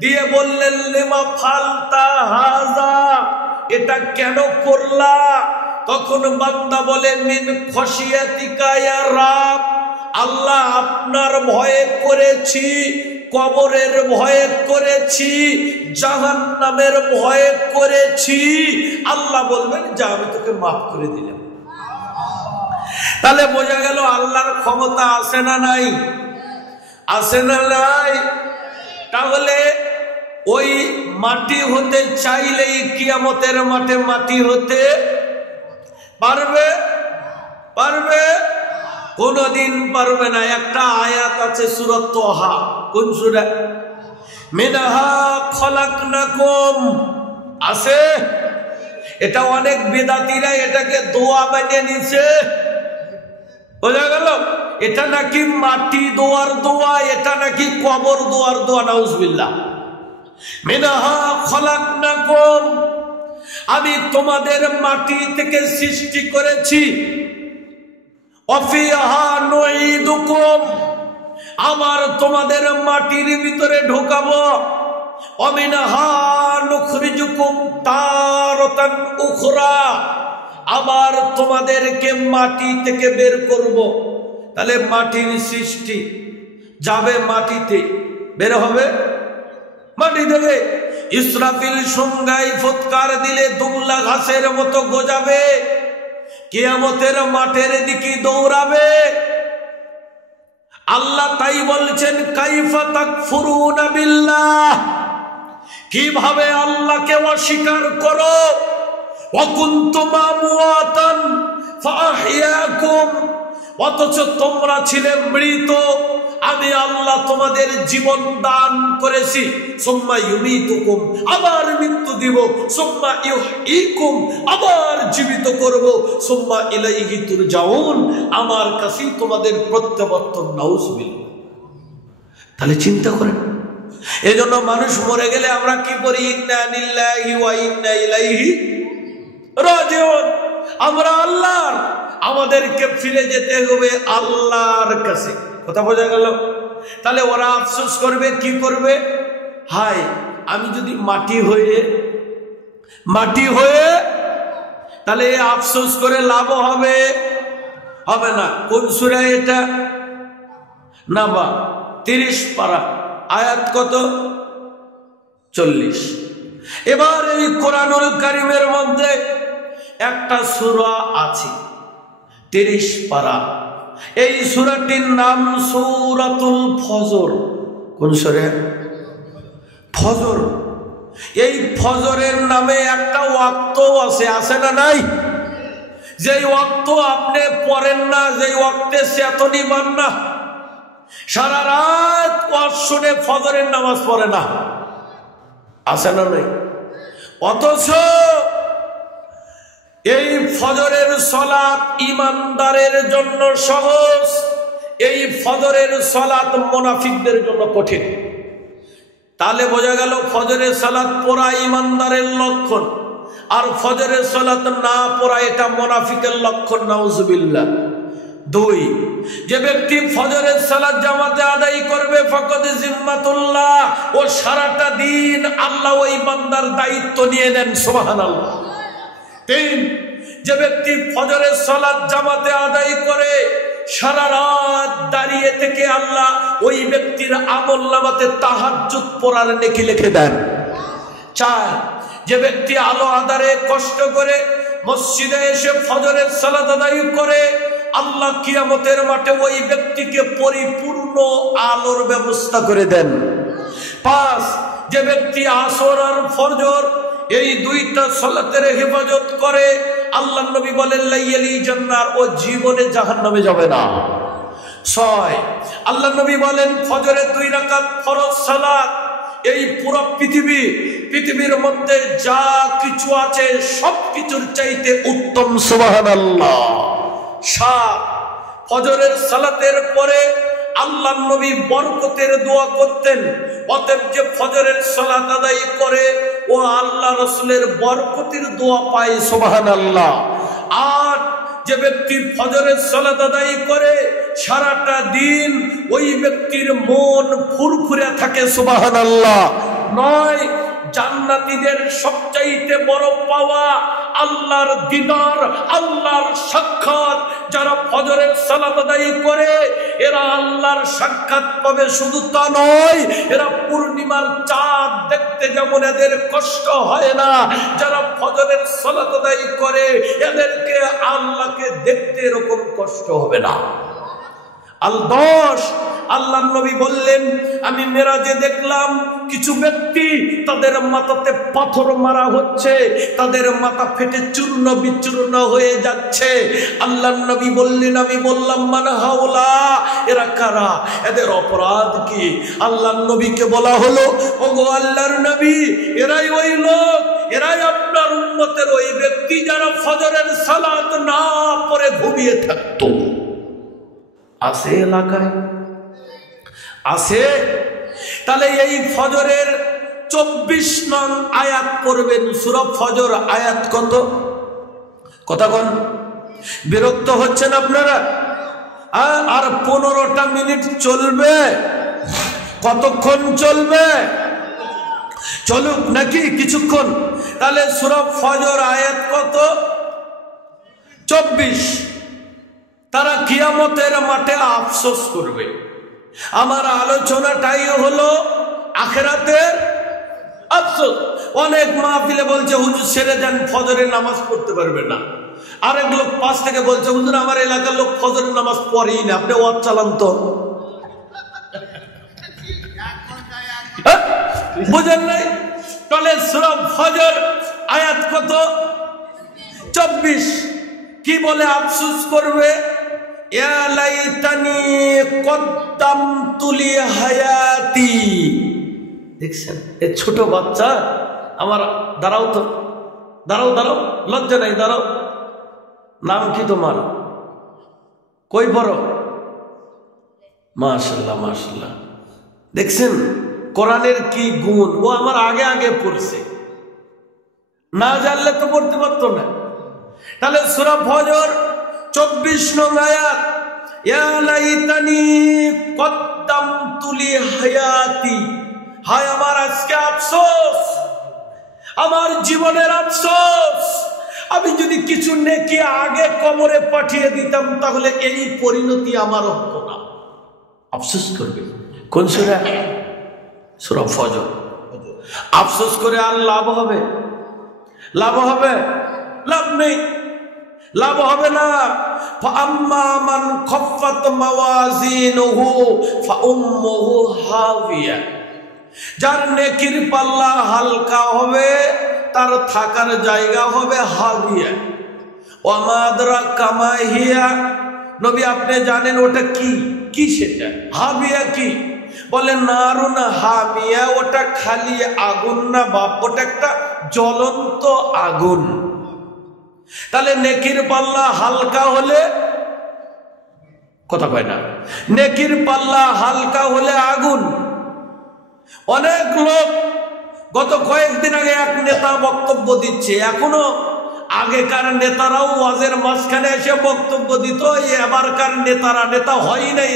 দিয়ে বললেন, লিমা ফালতা হাযা, এটা কেন করলা? তখন বান্দা বলে, মিন খশিয়াতিকা ইয়া রাব, আল্লাহ আপনার ভয়ে করেছি, কবরের ভয়ে করেছি, জাহান্নামের ভয়ে করেছি। আল্লাহ বলবেন, যা আমি তোকে মাফ করে দিলাম। তাহলে বোঝা গেল আল্লাহর ক্ষমতা আছে না নাই? আছে না নাই? তাহলে ওই মাটি হতে চাইলেই কিয়ামতের মাঠে মাটি হতে পারবে? পারবে? কোনদিন পারবে না। একটা আয়াত আছে সূরা তাহা। কোন সূরা? মিনহা খলাকনাকুম। আছে? এটা অনেক বেদাতীরা এটাকে দোয়া বানিয়ে নিছে। বোঝা গেল? এটা নাকি মাটি দোয়ার দোয়া, এটা নাকি কবর দোয়ার দোয়া। নাউজুবিল্লাহ। মিনহা খলাকনাকুম, আমি তোমাদের মাটি থেকে সৃষ্টি করেছি। ওয়াফিহা নুঈদুকুম, আবার তোমাদের মাটির ভিতরে ঢোকাবো। ওয়ামিনহা নুখরিজুকুম তারাতান উখরা, আবার তোমাদেরকে মাটি থেকে বের করব। তাহলে মাটির সৃষ্টি, যাবে মাটিতে, বের হবে মাটি থেকে। ইসরাফিল সংজ্ঞায় ফুৎকার দিলে দুমলা ঘাসের মতো গজাবে, কিয়ামতের মাঠের দিকে দৌড়াবে। আল্লাহ তাই বলছেন, কাইফা তাকফুরুনা বিল্লাহ, কিভাবে আল্লাহকে অস্বীকার করো। ওয়া কুনতুম আমওয়াতান ফাআহইয়াকুম, অথচ তোমরা ছিলে মৃত, আমি আল্লাহ তোমাদের জীবন দান করেছি। সুম্মা ইউমীতুকুম, আবার মৃত্যু দিব। সুম্মা ইউহয়ীকুম, আবার জীবিত করব। সুম্মা ইলাইহি তুরজাউন, আমার কাছেই তোমাদের প্রত্যাবর্তন। নাউজুবিল্লাহ। তাহলে চিন্তা করেন, এজন্য মানুষ মরে গেলে আমরা কি করি? ইন্না লিল্লাহি ওয়া ইন্না ইলাইহি রাজিউন। আমরা আল্লাহর, আমাদেরকে ফিরে যেতে হবে আল্লাহর কাছে। কথা বোঝা গেল? তাহলে ওরা আফসোস করবে, কি করবে? হায়, আমি যদি মাটি হয়ে, তাহলে আফসোস করে লাভ হবে? হবে না। কোন সূরা এটা? নাবা 30 পারা, আয়াত কত? 40। এবার এই কোরআনুল কারীমের মধ্যে একটা সূরা আছে 30 পারা। এই সূরাটির নাম সূরাতুল ফজর। কোন সূরা? ফজর। এই ফজরের নামে একটা ওয়াক্ত আছে, আছে না নাই? যেই ওয়াক্ত আপনি পড়েন না, যেই ওয়াক্তে চেতনি পান না, সারা রাত ওয়াজ শুনে ফজরের নামাজ পড়ে না, আছে না নাই? অথচ এই ফজরের সালাত ইমানদারের জন্য সহজ, এই ফজরের সালাত মুনাফিকদের জন্য কঠিন। তাহলে বোঝা গেল ফজরের সালাত পড়া ইমানদারের লক্ষণ, আর ফজরের সালাত না পড়া এটা মুনাফিকের লক্ষণ। নাউজুবিল্লাহ। 2, যে ব্যক্তি ফজরের সালাত জামাতে আদায় করবে ফাকাদ জিম্মাতুল্লাহ, ও সারাটা দিন আল্লাহ ওই বান্দার দায়িত্ব নিয়ে নেন। সুবহানাল্লাহ। 3, যে ব্যক্তি ফজরের সালাত জামাতে আদায় করে সারা রাত দাঁড়িয়ে থেকে আল্লাহ ওই ব্যক্তির আমলনামাতে তাহাজ্জুদ পড়ার নেকি লিখে দেন। 4, যে ব্যক্তি আলো আঁধারে কষ্ট করে মসজিদে এসে ফজরের সালাত আদায় করে আল্লাহ কিয়ামতের মাঠে ওই ব্যক্তিকে পরিপূর্ণ আলোর ব্যবস্থা করে দেন। 5, যে ব্যক্তি আসর আর ফজর এই 2টা সালাতের হেফাজত করে আল্লাহ নবী বলেন লাইয়ালি জান্নাত, ও জীবনে জাহান্নামে যাবে না। 6, আল্লাহ নবী বলেন ফজরের 2 রাকাত ফরজ সালাত এই পুরো পৃথিবীর মধ্যে যা কিছু আছে সব কিছুর চাইতে উত্তম। সুবহানাল্লাহ। 7, ফজরের সালাতের পরে আল্লাহ নবী বরকতের দোয়া করতেন, অতএব যে ফজরের সালাত আদায় করে ও আল্লাহ রাসূলের বরকতের দোয়া পায়। সুবহানাল্লাহ। 8, যে ব্যক্তি ফজরের সালাত আদায় করে সারাটা দিন ওই ব্যক্তির মন ফুরফুরে থাকে। সুবহানাল্লাহ। 9, জান্নাতীদের সবচাইতে বড় পাওয়া আল্লাহর দিদার, আল্লাহর সাক্ষাৎ। যারা ফজরের সালাত আদায় করে এরা আল্লাহর সাক্ষাৎ পাবে। শুধু তা নয়, এরা পূর্ণিমার চাঁদ দেখতে যেমন এদের কষ্ট হয় না, যারা ফজরের সালাত আদায় করে এদেরকে আল্লাহকে দেখতে এরকম কষ্ট হবে না। 10, আল্লাহ নবী বললেন আমি মেরাজে দেখলাম কিছু ব্যক্তি তাদের মাথাতে পাথর মারা হচ্ছে, তাদের মাথা ফেটে চূর্ণ বিচূর্ণ হয়ে যাচ্ছে। আল্লাহ নবী বললেন, আমি বললাম মান হাওলা, এরা কারা, এদের অপরাধ কি? আল্লাহ নবীকে বলা হলো, ওগো আল্লাহর নবী, এরাই ওই লোক, এরাই আপনার উম্মতের ওই ব্যক্তি যারা ফজরের সালাত না পড়ে ঘুমিয়ে থাকতো। আছে এলাকায়, আছে। তাহলে এই ফজরের 24 নং আয়াত পড়বেন। সূরা ফজর আয়াত কত? কথা কোন? বিরক্ত হচ্ছেন আপনারা? আর 15টা মিনিট চলবে। কতক্ষণ চলবে? চলুক নাকি কিছুক্ষণ। তাহলে সূরা ফজর আয়াত কত? 24। তারা কিয়ামতের মাঠে আফসোস করবে। আমার আলোচনাটাই হলো আখিরাতের আফসোস। অনেক মাহফিলে বলছে হুজুর ছেড়ে দেন, ফজরের নামাজ পড়তে পারবে না। আরেক লোক পাশ থেকে বলছে হুজুর আমার এলাকার লোক ফজরের নামাজ পড়েই না, আপনি ওয়াজ চালান তো। বুঝেন নাই? তাহলে সূরা ফজর আয়াত কত? 24। কি বলে আফসোস করবে? ইয়া লাইতানি কদ্দামতু লি হায়াতি। দেখছেন এ ছোট বাচ্চা আমার, দাঁড়াও তো, দাঁড়াও দাঁড়াও, লজ্জা নাই, দাঁড়াও। নাম কি তোমার? কই পড়ো? মাশাআল্লাহ মাশাআল্লাহ। দেখছেন কোরআনের কি গুণ। ও আমার আগে আগে পড়ছে, না জানলে তো পড়তে পারতো না। তাহলে সূরা ফজর 24 নং আয়াত, ইয়া লাইতানি কদ্দামতু লি হায়াতি। হায় আমার আজকে আফসোস, আমার জীবনের আফসোস। আমি যদি কিছু নেকি আগে কবরে পাঠিয়ে দিতাম তাহলে এই পরিণতি আমার হতো না। আফসোস করবে। কোন সূরা? সূরা ফজর। আফসোস করে আর লাভ হবে? লাভ হবে? লাভ নেই, লাভ হবে না। ফাআম্মা মান খাফফাত মাওয়াজিনুহু ফাউম্মুহু হাওিয়া। যার নেকির পাল্লা হালকা হবে তার থাকার জায়গা হবে হাবিয়া। ওমা আদরাকা মা হিয়া, নবী আপনি জানেন ওটা কি? কি সেটা? হাবিয়া কি? বলে নারুন হামিয়া, ওটা খালি আগুন না বাপ, ওটা একটা জ্বলন্ত আগুন। তাহলে নেকির পাল্লা হালকা হলে, কথা কয় না, নেকির পাল্লা হালকা হলে আগুন। অনেক লোক, গত কয়েকদিন আগে এক নেতা বক্তব্য দিচ্ছে, এখনো আগেকার নেতারাও ওয়াজের মাঝখানে এসে বক্তব্য দিত, এবারকার নেতারা নেতা হয় নাই,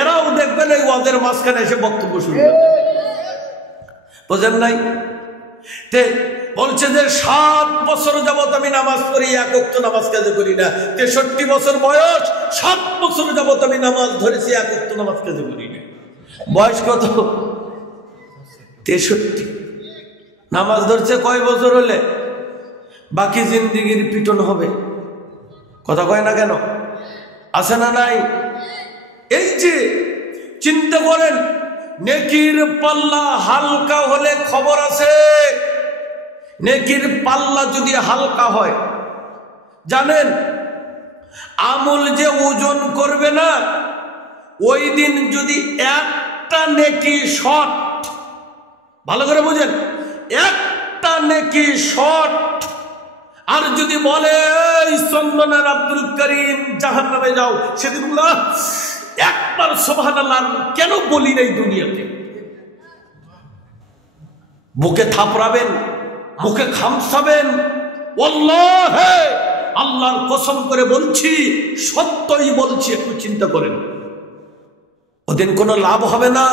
এরাও দেখবেন এই ওয়াজের মাঝখানে এসে বক্তব্য শুরু করে। বোঝেন নাই? বলছে যে 7 বছর যাবত আমি নামাজ পড়ি, এক ওয়াক্ত নামাজ কাজে করি না। 63 বছর বয়স, 7 বছর যাবত আমি নামাজ ধরেছি, এক ওয়াক্ত নামাজ কাজে করি না। বয়স কত? 63। নামাজ ধরছে কয় বছর হলে? বাকি জিন্দিগির পিটন হবে। কথা কয় না কেন? আছে না নাই? এই যে চিন্তা করেন, নেকির পাল্লা হালকা হলে খবর আছে। নেকির পাল্লা যদি হালকা হয়, জানেন আমল যে ওজন করবে না, ওই দিন যদি একটা নেকি শর্ট, ভালো করে বুঝেন, একটা নেকি শর্ট, আর যদি বলে চন্দনের আব্দুল করিম জাহান্নামে যাও, সেদিন একবার সুবহানাল্লাহ কেন বলি নাই দুনিয়াতে? বুকে থাপড়াবেন, মুখে খামসাবেন। ওয়াল্লাহি আল্লাহর কসম করে বলছি, সত্যই বলছি, একটু চিন্তা করেন, ওদিন কোনো লাভ হবে না।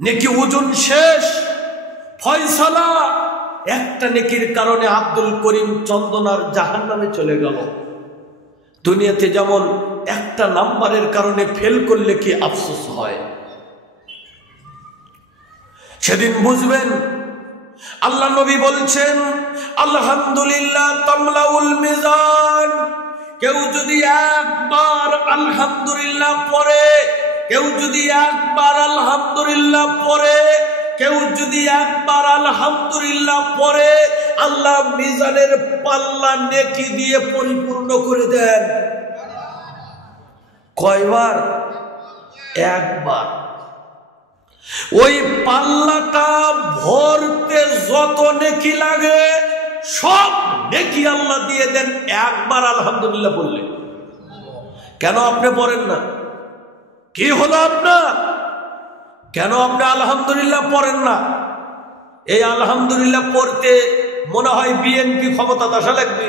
নেকি ওজন শেষ, ফয়সালা। একটা নেকির কারণে আব্দুল করিম চন্দনার জাহান্নামে চলে গেল। দুনিয়াতে যেমন একটা নাম্বারের কারণে ফেল করলে কি আফসোস হয়, সেদিন বুঝবেন। আল্লাহ নবী বলছেন, আলহামদুলিল্লাহ তামলাউল মিজান। কেউ যদি একবার আলহামদুলিল্লাহ পড়ে, কেউ যদি একবার আলহামদুলিল্লাহ পড়ে, কেউ যদি একবার আলহামদুলিল্লাহ পড়ে, আল্লাহ মিজানের পাল্লা নেকি দিয়ে পরিপূর্ণ করে দেন। কয়বার? একবার। ওই পাল্লাটা ভরতে যত নেকি লাগে, সব নেকি আল্লাহ দিয়ে দেন একবার আলহামদুলিল্লাহ বললে। কেন আপনি পড়েন না? কি হলো আপনার? কেন আপনি আলহামদুলিল্লাহ পড়েন না? এই আলহামদুলিল্লাহ পড়তে মনে হয় বিএনপি ক্ষমতা দশা লাগবে,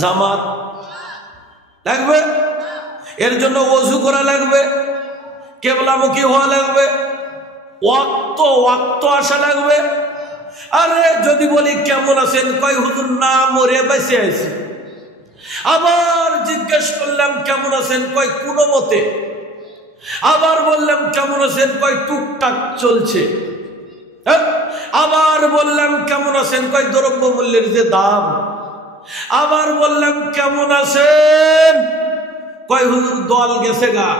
জামাত লাগবে, এর জন্য ওযু করা লাগবে, কেবলামুখী হওয়া লাগবে, ওয়াক্ত আসা লাগবে। আরে যদি বলি কেমন আছেন, কয় হুজুর না মরে বেঁচে আছি। আবার জিজ্ঞেস করলাম কেমন আছেন, কয় কোনো মতে। আবার বললাম কেমন আছেন, কয় টুকটাক চলছে। আবার বললাম কেমন আছেন, কয় দ্রব্য মূল্যের যে দাম। আবার বললাম কেমন আছেন, কয় হুজুর দল গেছে গা।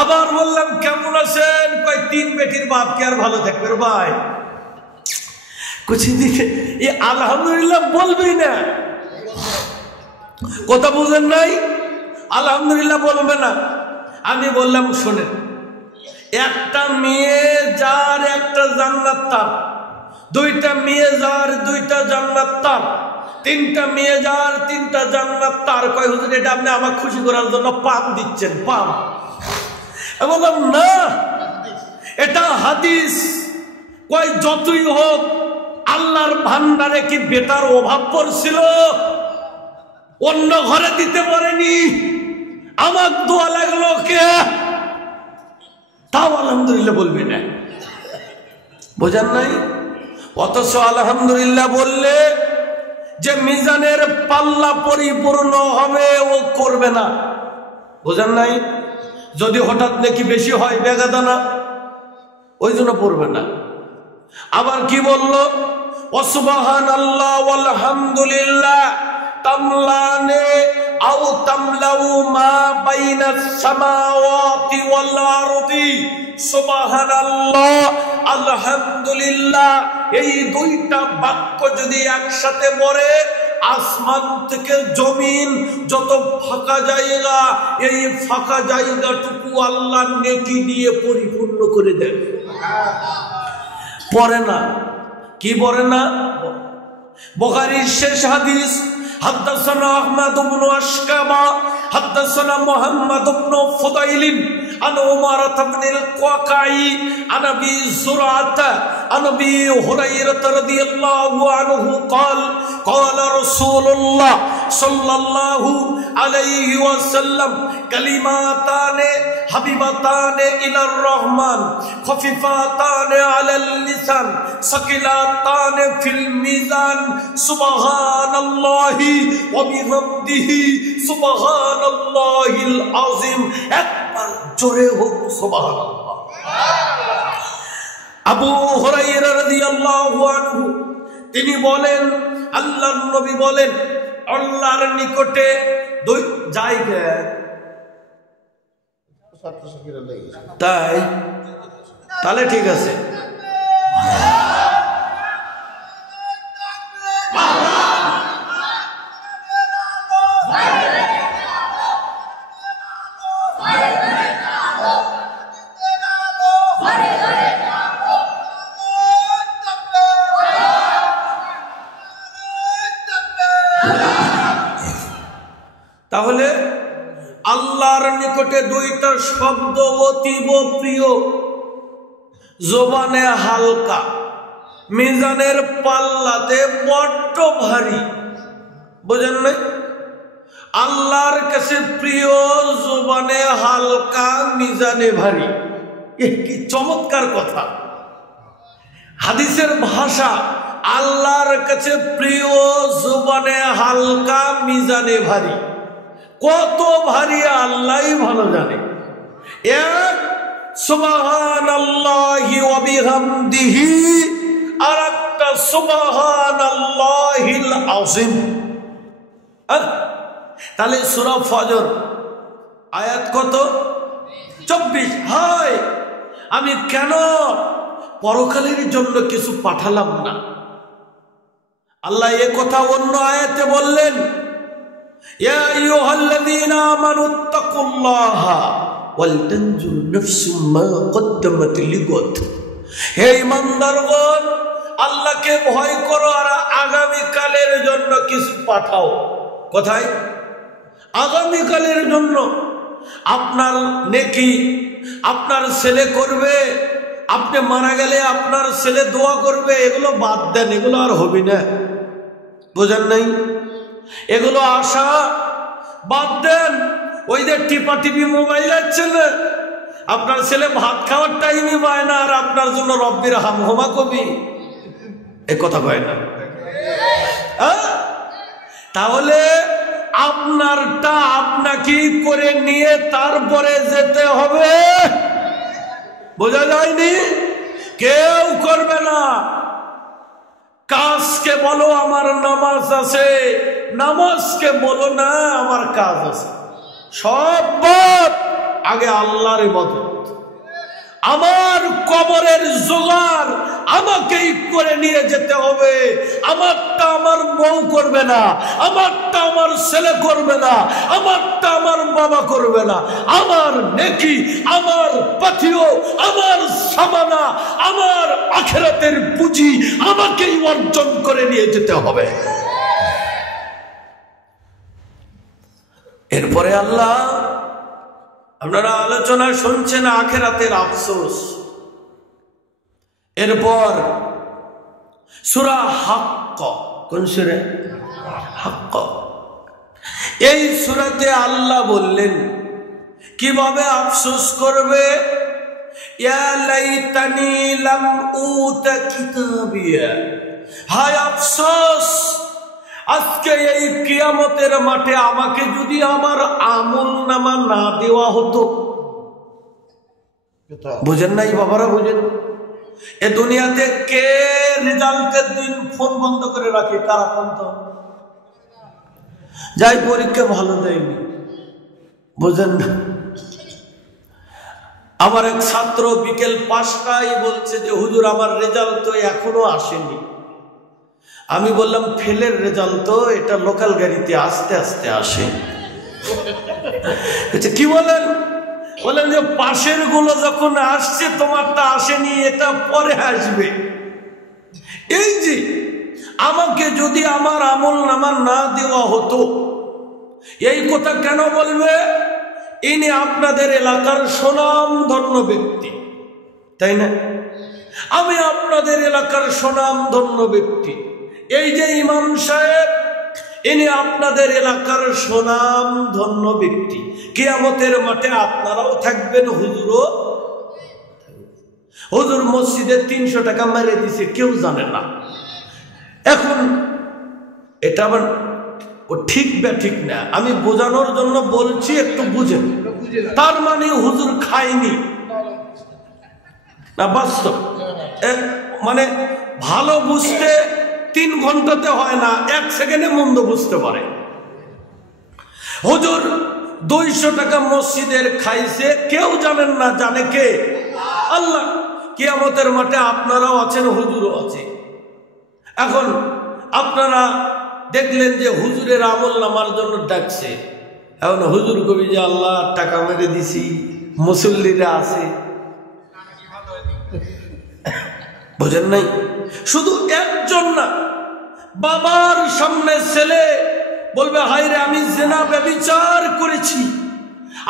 আবার বললাম কেমন আছেন, কয় 3 বেটির বাপ কি আর ভালো থাকবে ভাই। কুছি দিকে এই আলহামদুলিল্লাহ বলবেই না, কথা বুঝেন নাই? আলহামদুলিল্লাহ বলবে না। আমি বললাম শোনেন, একটা মেয়ে যার একটা জান্নাত তার, 2টা মেয়ে যার 2টা জান্নাত তার, 3টা মেয়ে যার 3টা জান্নাত তার। কয় হুজুর এটা আপনি আমাকে খুশি করার জন্য পাম দিচ্ছেন, পাম। বললাম না, এটা হাদিস। কয় যতই হোক আল্লাহর ভান্ডারে কি বেটার অভাব পড়ছিল? অন্য ঘরে দিতে পারেনি, আমার দোয়া লাগলো কে? তাও আলহামদুলিল্লাহ বলবে না। বোঝেন নাই? অথচ আলহামদুলিল্লাহ বললে যে মিজানের পাল্লা পরিপূর্ণ হবে, ও করবে না। বোঝেন নাই? যদি হঠাৎ নাকি বেশি হয় বেগাদানা, ওই জন্য পড়বে না। আবার কি বললো? সুবহানাল্লাহ ওয়ালহামদুলিল্লাহ তামলানে আও তামলাউ মা বাইনাস সামাওয়াতি ওয়াল আরদি সুবহানাল্লাহ আলহামদুলিল্লাহ। এই দুইটা বাক্য যদি একসাথে পড়ে, আসমান থেকে জমিন যত ফাঁকা জায়গা, এই ফাঁকা জায়গাটুকু আল্লাহ নেকি দিয়ে পরিপূর্ণ করে দেন। পড়ে না, কি পড়ে না? বুখারীর শেষ হাদিস, হাদাসানা আহমদ ইবনে আশকাবা হাদাসানা মুহাম্মদ ইবনে ফুদাইল عن عمارة بن القعقاع عن أبي زرعة عن أبي هريرة رضي الله عنه قال قال رسول الله صلى الله عليه وسلم كلماتان حبيبتان إلى الرحمن خفيفتان على اللسان ثقيلتان في الميزان سبحان الله وبحمده سبحان الله العظيم। একবার জোরে হোক সুবহানাল্লাহ। আবু হুরায়রা রাদিয়াল্লাহু আনহু তিনি বলেন, আল্লাহর নবী বলেন, আল্লাহর নিকটে দুই জায়গা, তাই তাহলে ঠিক আছে। তাহলে আল্লাহর নিকটে দুইটা শব্দ অতীব প্রিয়, জবানে হালকা, মিজানের পাল্লাতে বড্ড ভারী। বোঝেন নাই? আল্লাহর কাছে প্রিয়, জবানে হালকা, মিজানে ভারী। কি চমৎকার কথা! হাদিসের ভাষা, আল্লাহর কাছে প্রিয়, জবানে হালকা, মিজানে ভারী। কত ভারী আল্লাহই ভালো জানে। এক সুবহানাল্লাহি ওয়া বিহামদিহি, আর একটা সুবহানাল্লাহিল আযীম। তাহলে সূরা ফজর আয়াত কত? 24। হয় আমি কেন পরকালের জন্য কিছু পাঠালাম না? আল্লাহ এ কথা অন্য আয়াতে বললেন, ইয়া আইয়ুহাল্লাযীনা আমানুত্তাকুল্লাহা ওয়াল তানজুর নাফসুম মা কদ্দামাত লিগাদ। হে ঈমানদারগণ, আল্লাহকে ভয় করো আর আগামী কালের জন্য কিছু পাঠাও। কোথায়? আগামী কালের জন্য। আপনার নেকি আপনার ছেলে করবে, আপনি মারা গেলে আপনার ছেলে দোয়া করবে, এগুলো বাদ দেন, এগুলো আর হবে না। বোঝেন নাই? এগুলো আশা বাদ দেন। ওই যে টিপা টিপি মোবাইল আছে না, আপনার ছেলে ভাত খাওয়ার টাইমই পায় না, আর আপনার জন্য রব্বির হামহুমা কবি এ কথা কয় না। তাহলে আপনারটা আপনাকে করে নিয়ে তারপরে যেতে হবে। বোঝা যায়নি? কেউ করবে না। কাজকে বলো আমার নামাজ আছে, নামাজকে বলো না আমার কাজ আছে। সব বাদ, আগে আল্লাহর ইবাদত। আমার কবরের জোগাড় আমাকেই করে নিয়ে যেতে হবে। আমারটা আমার বউ করবে না, আমারটা আমার ছেলে করবে না, আমারটা আমার বাবা করবে না। আমার নেকি, আমার পাথিও, আমার সামানা, আমার আখিরাতের পুঁজি আমাকেই অর্জন করে নিয়ে যেতে হবে। এরপরে আল্লাহ, আপনারা আলোচনা শুনছেন আখিরাতের আফসোস। এরপর সূরা হাক্ক, কোন সূরা? হাক্ক। এই সূরাতে আল্লাহ বললেন কিভাবে আফসোস করবে। ইয়া লাইতানি লাম উতা কিতাবিয়া, হায় আফসোস, আজকে এই কিয়ামতের মাঠে আমাকে যদি আমার আমলনামা না দেওয়া হতো। বুঝেন নাই বাবারা? বুঝেন? এ দুনিয়াতে কে রেজাল্টের দিন ফোন বন্ধ করে রাখে? কারা? কোন? তো যাই পরীক্ষা ভালো দেয়নি, বুঝেন না। আমার এক ছাত্র বিকেল 5টায় বলছে যে হুজুর আমার রেজাল্ট তো এখনো আসেনি। আমি বললাম ফেলের রেজাল্ট তো এটা লোকাল গাড়িতে আস্তে আস্তে আসে। কি বলেন? বলেন যে পাশের গুলো যখন আসছে তোমারটা আসেনি, এটা পরে আসবে। এই যে আমাকে যদি আমার আমল নামা না দেওয়া হতো, এই কথা কেন বলবে? ইনি আপনাদের এলাকার সুনাম ধন্য ব্যক্তি, তাই না? আমি আপনাদের এলাকার সুনাম ধন্য ব্যক্তি। এই যে ইমাম সাহেব, ইনি আপনাদের এলাকার সুনাম ধন্য ব্যক্তি। কিয়ামতের মাঠে আপনারাও থাকবেন, হুজুরও। হুজুর মসজিদে 300 টাকা মেরে দিছে, কেউ জানে না। এখন এটা আবার ও ঠিক বা ঠিক না, আমি বোঝানোর জন্য বলছি, একটু বুঝেন। তার মানে হুজুর খায়নি না, বাস্তব। মানে ভালো বুঝতে 3 ঘন্টাতে হয় না, 1 সেকেন্ডে মন্দ বুঝতে পারে। হুজুর 200 টাকা মসজিদের খাইছে, কেউ জানেন না, জানে কে? আল্লাহ। কিয়ামতের মাঠে আপনারাও আছেন, হুজুরও আছে। এখন আপনারা দেখলেন যে হুজুরের আমল নামার জন্য ডাকছে, এখন হুজুর কবি যে আল্লাহ টাকা মেরে দিছি, মুসল্লিরা আছে, বোঝেন নাই? শুধু একজন না, বাবার সামনে ছেলে বলবে হায় রে আমি জেনা ব্যভিচার করেছি,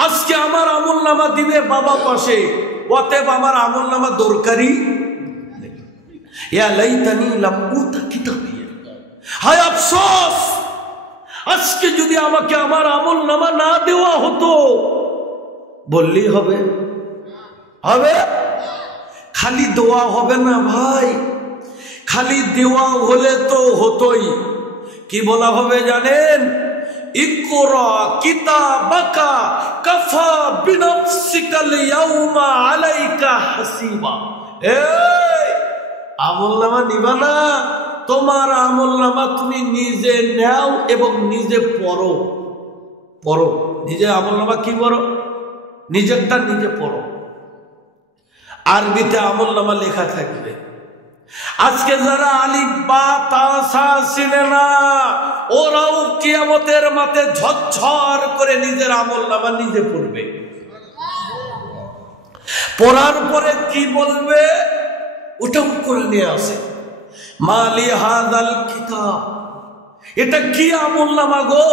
আজকে আমার আমল নামা দিবে বাবা পাশে, অতএব আমার আমল নামা দরকারি। ইয়া লাইতানি লাম উতা কিতাবিয়া, হায় আফসোস, আজকে যদি আমাকে আমার আমল নামা না দেওয়া হতো। বললেই হবে? হবে? খালি দোয়া হবে না ভাই, খালি দেওয়া হলে তো হতোই। কি বলা হবে জানেন? ইকরা কিতাবাকা কাফা বিনাফসিকাল ইয়াউমা আলাইকা হাসিবা। এই আমলনামা নিবা না, তোমার আমলনামা তুমি নিজে নাও এবং নিজে পড়ো। পড়ো, নিজে আমলনামা কি পড়ো? নিজেরটা নিজে পড়ো। আরবিতে আমলনামা লেখা থাকবে। আজকে যারা আলিফ বা তা সা চিনে না, ওরাও কিয়ামতের মাঠে ঝরঝর করে নিজের আমলনামা নিজে পড়বে। পড়ার পরে কি বলবে ওটাও করে নিয়ে আসে, মালি হাদাল কিতাব, এটা কি আমলনামা গো?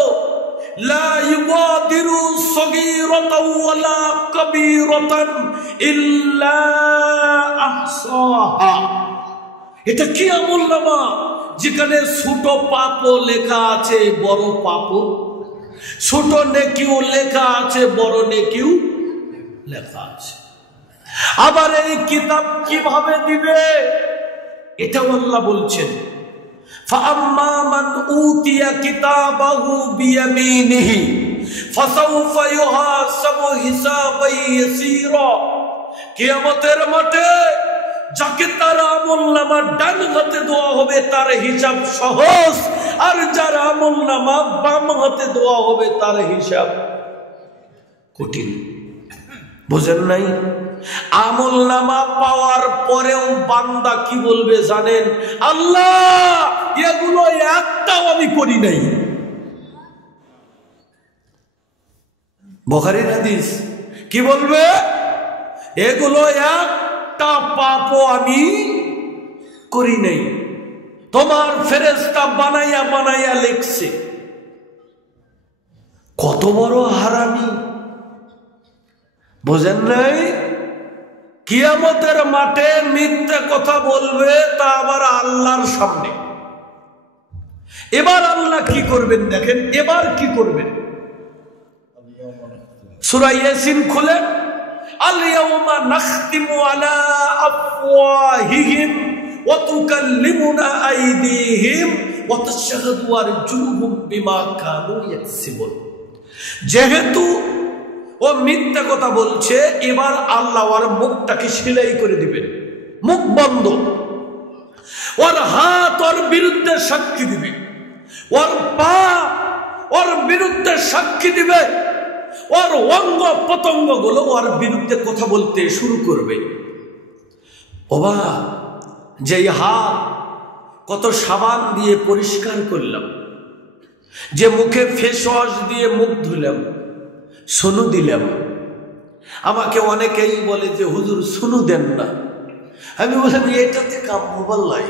লা ইউগাদিরু সগীরাতাও ওয়ালা কবীরাতান ইল্লা আহসাহা। এটা কি আমলনামা যেখানে ছোট পাপও লেখা আছে, বড় পাপও, ছোট নেকিও লেখা আছে, বড় নেকিও লেখা আছে। আবার এই কিতাব কিভাবে দিবে এটাও আল্লাহ বলছেন, ফাআম্মা মান উতিয়া কিতাবাহু বিয়ামিনিহি ফাসাউফা ইউহাসাবু হিসাবান ইয়াসীরা। কিয়ামতের মাঠে যাকে তার আমলনামা ডান হাতে দেওয়া হবে তার হিসাব সহজ, আর যার আমলনামা বাম হাতে দেওয়া হবে তার হিসাব কঠিন। বুঝেন নাই? আমলনামা পাওয়ার পরেও বান্দা কি বলবে জানেন? আল্লাহ এগুলো একটাও আমি করি নাই। বুখারীর হাদিস কি বলবে? এগুলো একটা পাপও আমি করি নাই। তোমার ফেরেশতা বানাইয়া বানাইয়া লিখছে। কত বড় হারামি, বুঝেন নাই? কিয়ামতের মাঠে মিথ্যা কথা বলবে, তা আবার আল্লাহর সামনে। এবার আল্লাহ কি করবেন দেখেন, এবার কি করবেন? সূরা ইয়াসিন খুলেন, আল ইয়াউমা নাখতিমু আলা আফওয়াহিহিম ওয়া তুকাল্লিমুনা আইদিহিম ওয়া তাশহাদু আরজুলুহুম বিমা কানু ইয়াকসিবুন। যেহেতু ও মিথ্যা কথা বলছে, এবার আল্লাহ ওর মুখটাকে সেলাই করে দিবেন, মুখ বন্ধ। ওর হাত ওর বিরুদ্ধে সাক্ষী দিবে, ওর পা ওর বিরুদ্ধে সাক্ষী দিবে, ওর অঙ্গ প্রত্যঙ্গ গুলো ওর বিরুদ্ধে কথা বলতে শুরু করবে। ওবা, যেই হাত কত সাবান দিয়ে পরিষ্কার করলাম, যে মুখে ফেস ওয়াশ দিয়ে মুখ ধুলাম, সুনু দিলাম, আমাকে অনেকেই বলে যে হুজুর সুনু দেন না। আমি বললাম এটাতে কাম্য বললাই,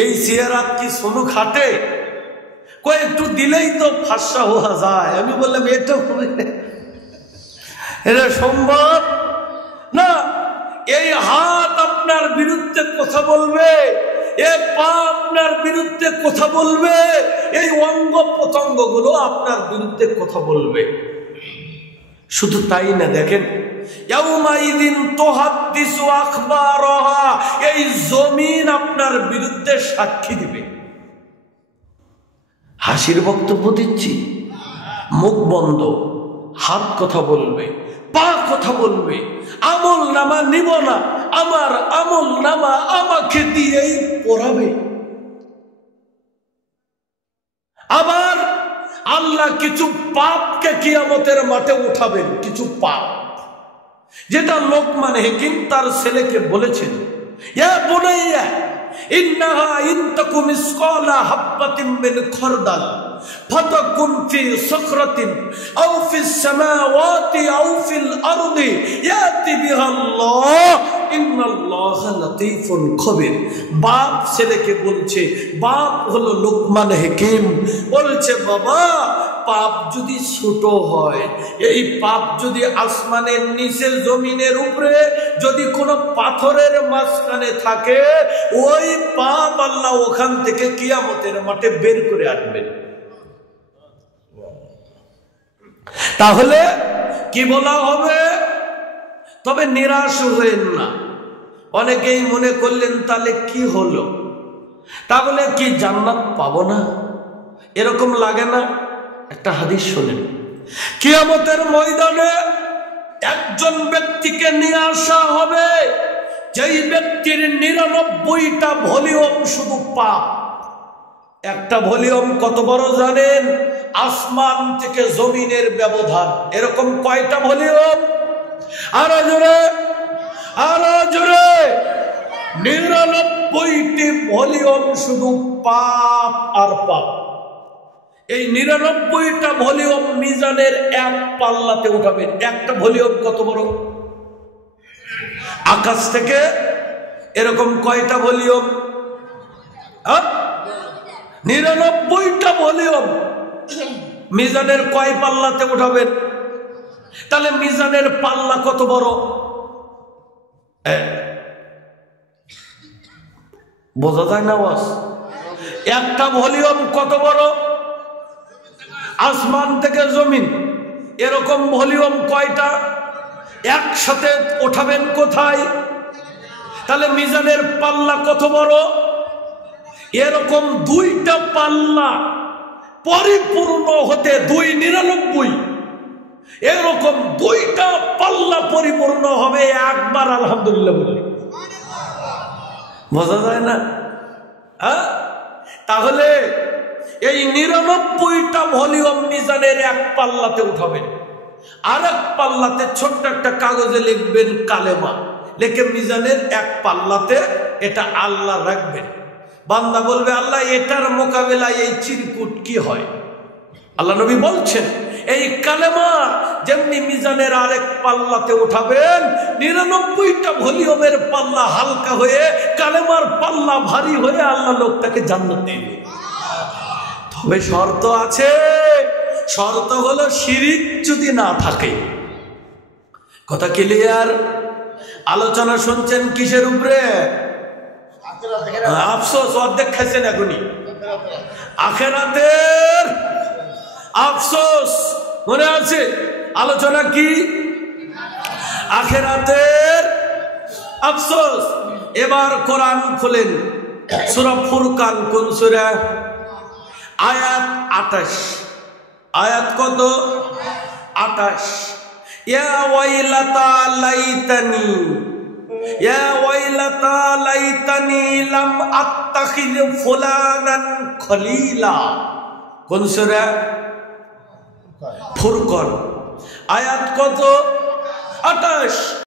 এই চেয়ারাত কি সুনু খাটে? একটু দিলেই তো ফাঁসা হওয়া যায়। আমি বললাম এটা সম্ভব না। এই হাত আপনার বিরুদ্ধে কথা বলবে, এ পা আপনার বিরুদ্ধে কথা বলবে, এই অঙ্গ প্রত্যঙ্গ গুলো আপনার বিরুদ্ধে কথা বলবে। শুধু তাই না, দেখেন এই জমিন আপনার বিরুদ্ধে সাক্ষী দিবে। হাসির বক্তব্য দিচ্ছি, মুখ বন্ধ, হাত কথা বলবে, পা কথা বলবে, আমল নামা নিব না, আমার আমল নামা আমাকে দিয়েই পড়াবে। আবার আল্লাহ কিছু পাপকে কিয়ামতের মাঠে উঠাবেন, কিছু পাপ যেটা লোকমান হাকিম তার ছেলেকে বলেছেন, ইয়া বুনাইয়া ইন্নাহা ইন তাকু মিসকালা হাববাতিন মিন খারদাল ফাতাকুন ফি সাখরাতিন আও ফিস সামাওয়াতি আও ফিল আরদি ইয়াতি বিহা আল্লাহ ইন্নাল্লাহা লাতীফুন খবীর। বাপ ছেলেকে বলছে, বাপ হলো লোকমান হাকিম, বলছে বাবা পাপ যদি ছোট হয়, এই পাপ যদি আসমানের নিচে জমিনের উপরে যদি কোনো পাথরের মাঝখানে থাকে, ওই পাপ আল্লাহ ওখান থেকে কিয়ামতের মাঠে বের করে আনবেন। তাহলে কি বলা হবে? তবে নিরাশ হবেন না। অনেকেই মনে করলেন তাহলে কি হলো, তাহলে কি জান্নাত পাবো না? এরকম লাগে না? একটা হাদিস শোনেন, কিয়ামতের ময়দানে একজন ব্যক্তিকে নিয়ে আসা হবে, যেই ব্যক্তির 99টা ভলিউম শুধু পাপ। একটা ভলিউম কত বড় জানেন? আসমান থেকে জমিনের ব্যবধান। এরকম কয়টা ভলিউম? আরো জোরে, আরো জোরে। 99টি ভলিউম শুধু পাপ আর পাপ। এই 99টা ভলিউম মিজানের এক পাল্লাতে উঠাবেন। একটা ভলিউম কত বড়? আকাশ থেকে এরকম কয়টা ভলিউম? 99টা ভলিউম মিজানের কয় পাল্লাতে উঠাবেন? তাহলে মিজানের পাল্লা কত বড়? বোঝা যায় না ওয়াজ? একটা ভলিউম কত বড়? আসমান থেকে জমিন এরকম ভলিউম কয়টা? একসাথে ওঠাবেন কোথায়? তাহলে মিজানের পাল্লা কত বড়? এরকম 2টা পাল্লা পরিপূর্ণ হতে 299, এরকম 2টা পাল্লা পরিপূর্ণ হবে একবার আলহামদুলিল্লাহ বললে। বোঝা যায় না? তাহলে এই 99টা ভলিউম মিজানের এক পাল্লাতে উঠাবেন, আর এক পাল্লাতে ছোট্ট একটা কাগজে লিখবেন কালেমা, লিখে মিজানের এক পাল্লাতে এটা আল্লাহ রাখবেন। বান্দা বলবে আল্লাহ এটার মোকাবেলায় এই চিরকুট কি হয়? আল্লাহ নবী বলছেন এই কালেমা যেমনি মিজানের আরেক পাল্লাতে উঠাবেন, 99টা ভলিউমের পাল্লা হালকা হয়ে কালেমার পাল্লা ভারী হয়ে আল্লাহ লোকটাকে জান্নাত দেবে। তবে শর্ত আছে, শর্ত হলো শিরিক যদি না থাকে। কথা ক্লিয়ার? আলোচনা শুনছেন কিসের উপরে? আফসোস অর্ধেক খাইছেন এখনই। আখিরাতের আফসোস মনে আছে? আলোচনা কি? আখিরাতের আফসোস। এবার কোরআন খুলেন, সূরা ফুরকান। কোন সূরা? আয়াত 28। আয়াত কত? 28। ইয়া ওয়াইলাতা লাইতানি, ইয়া ওয়াইলাতা লাইতানি লাম আত্তাখিয ফুলানান খলিলা। কোন সূরা? ফুরকন। আয়াত কত? 28।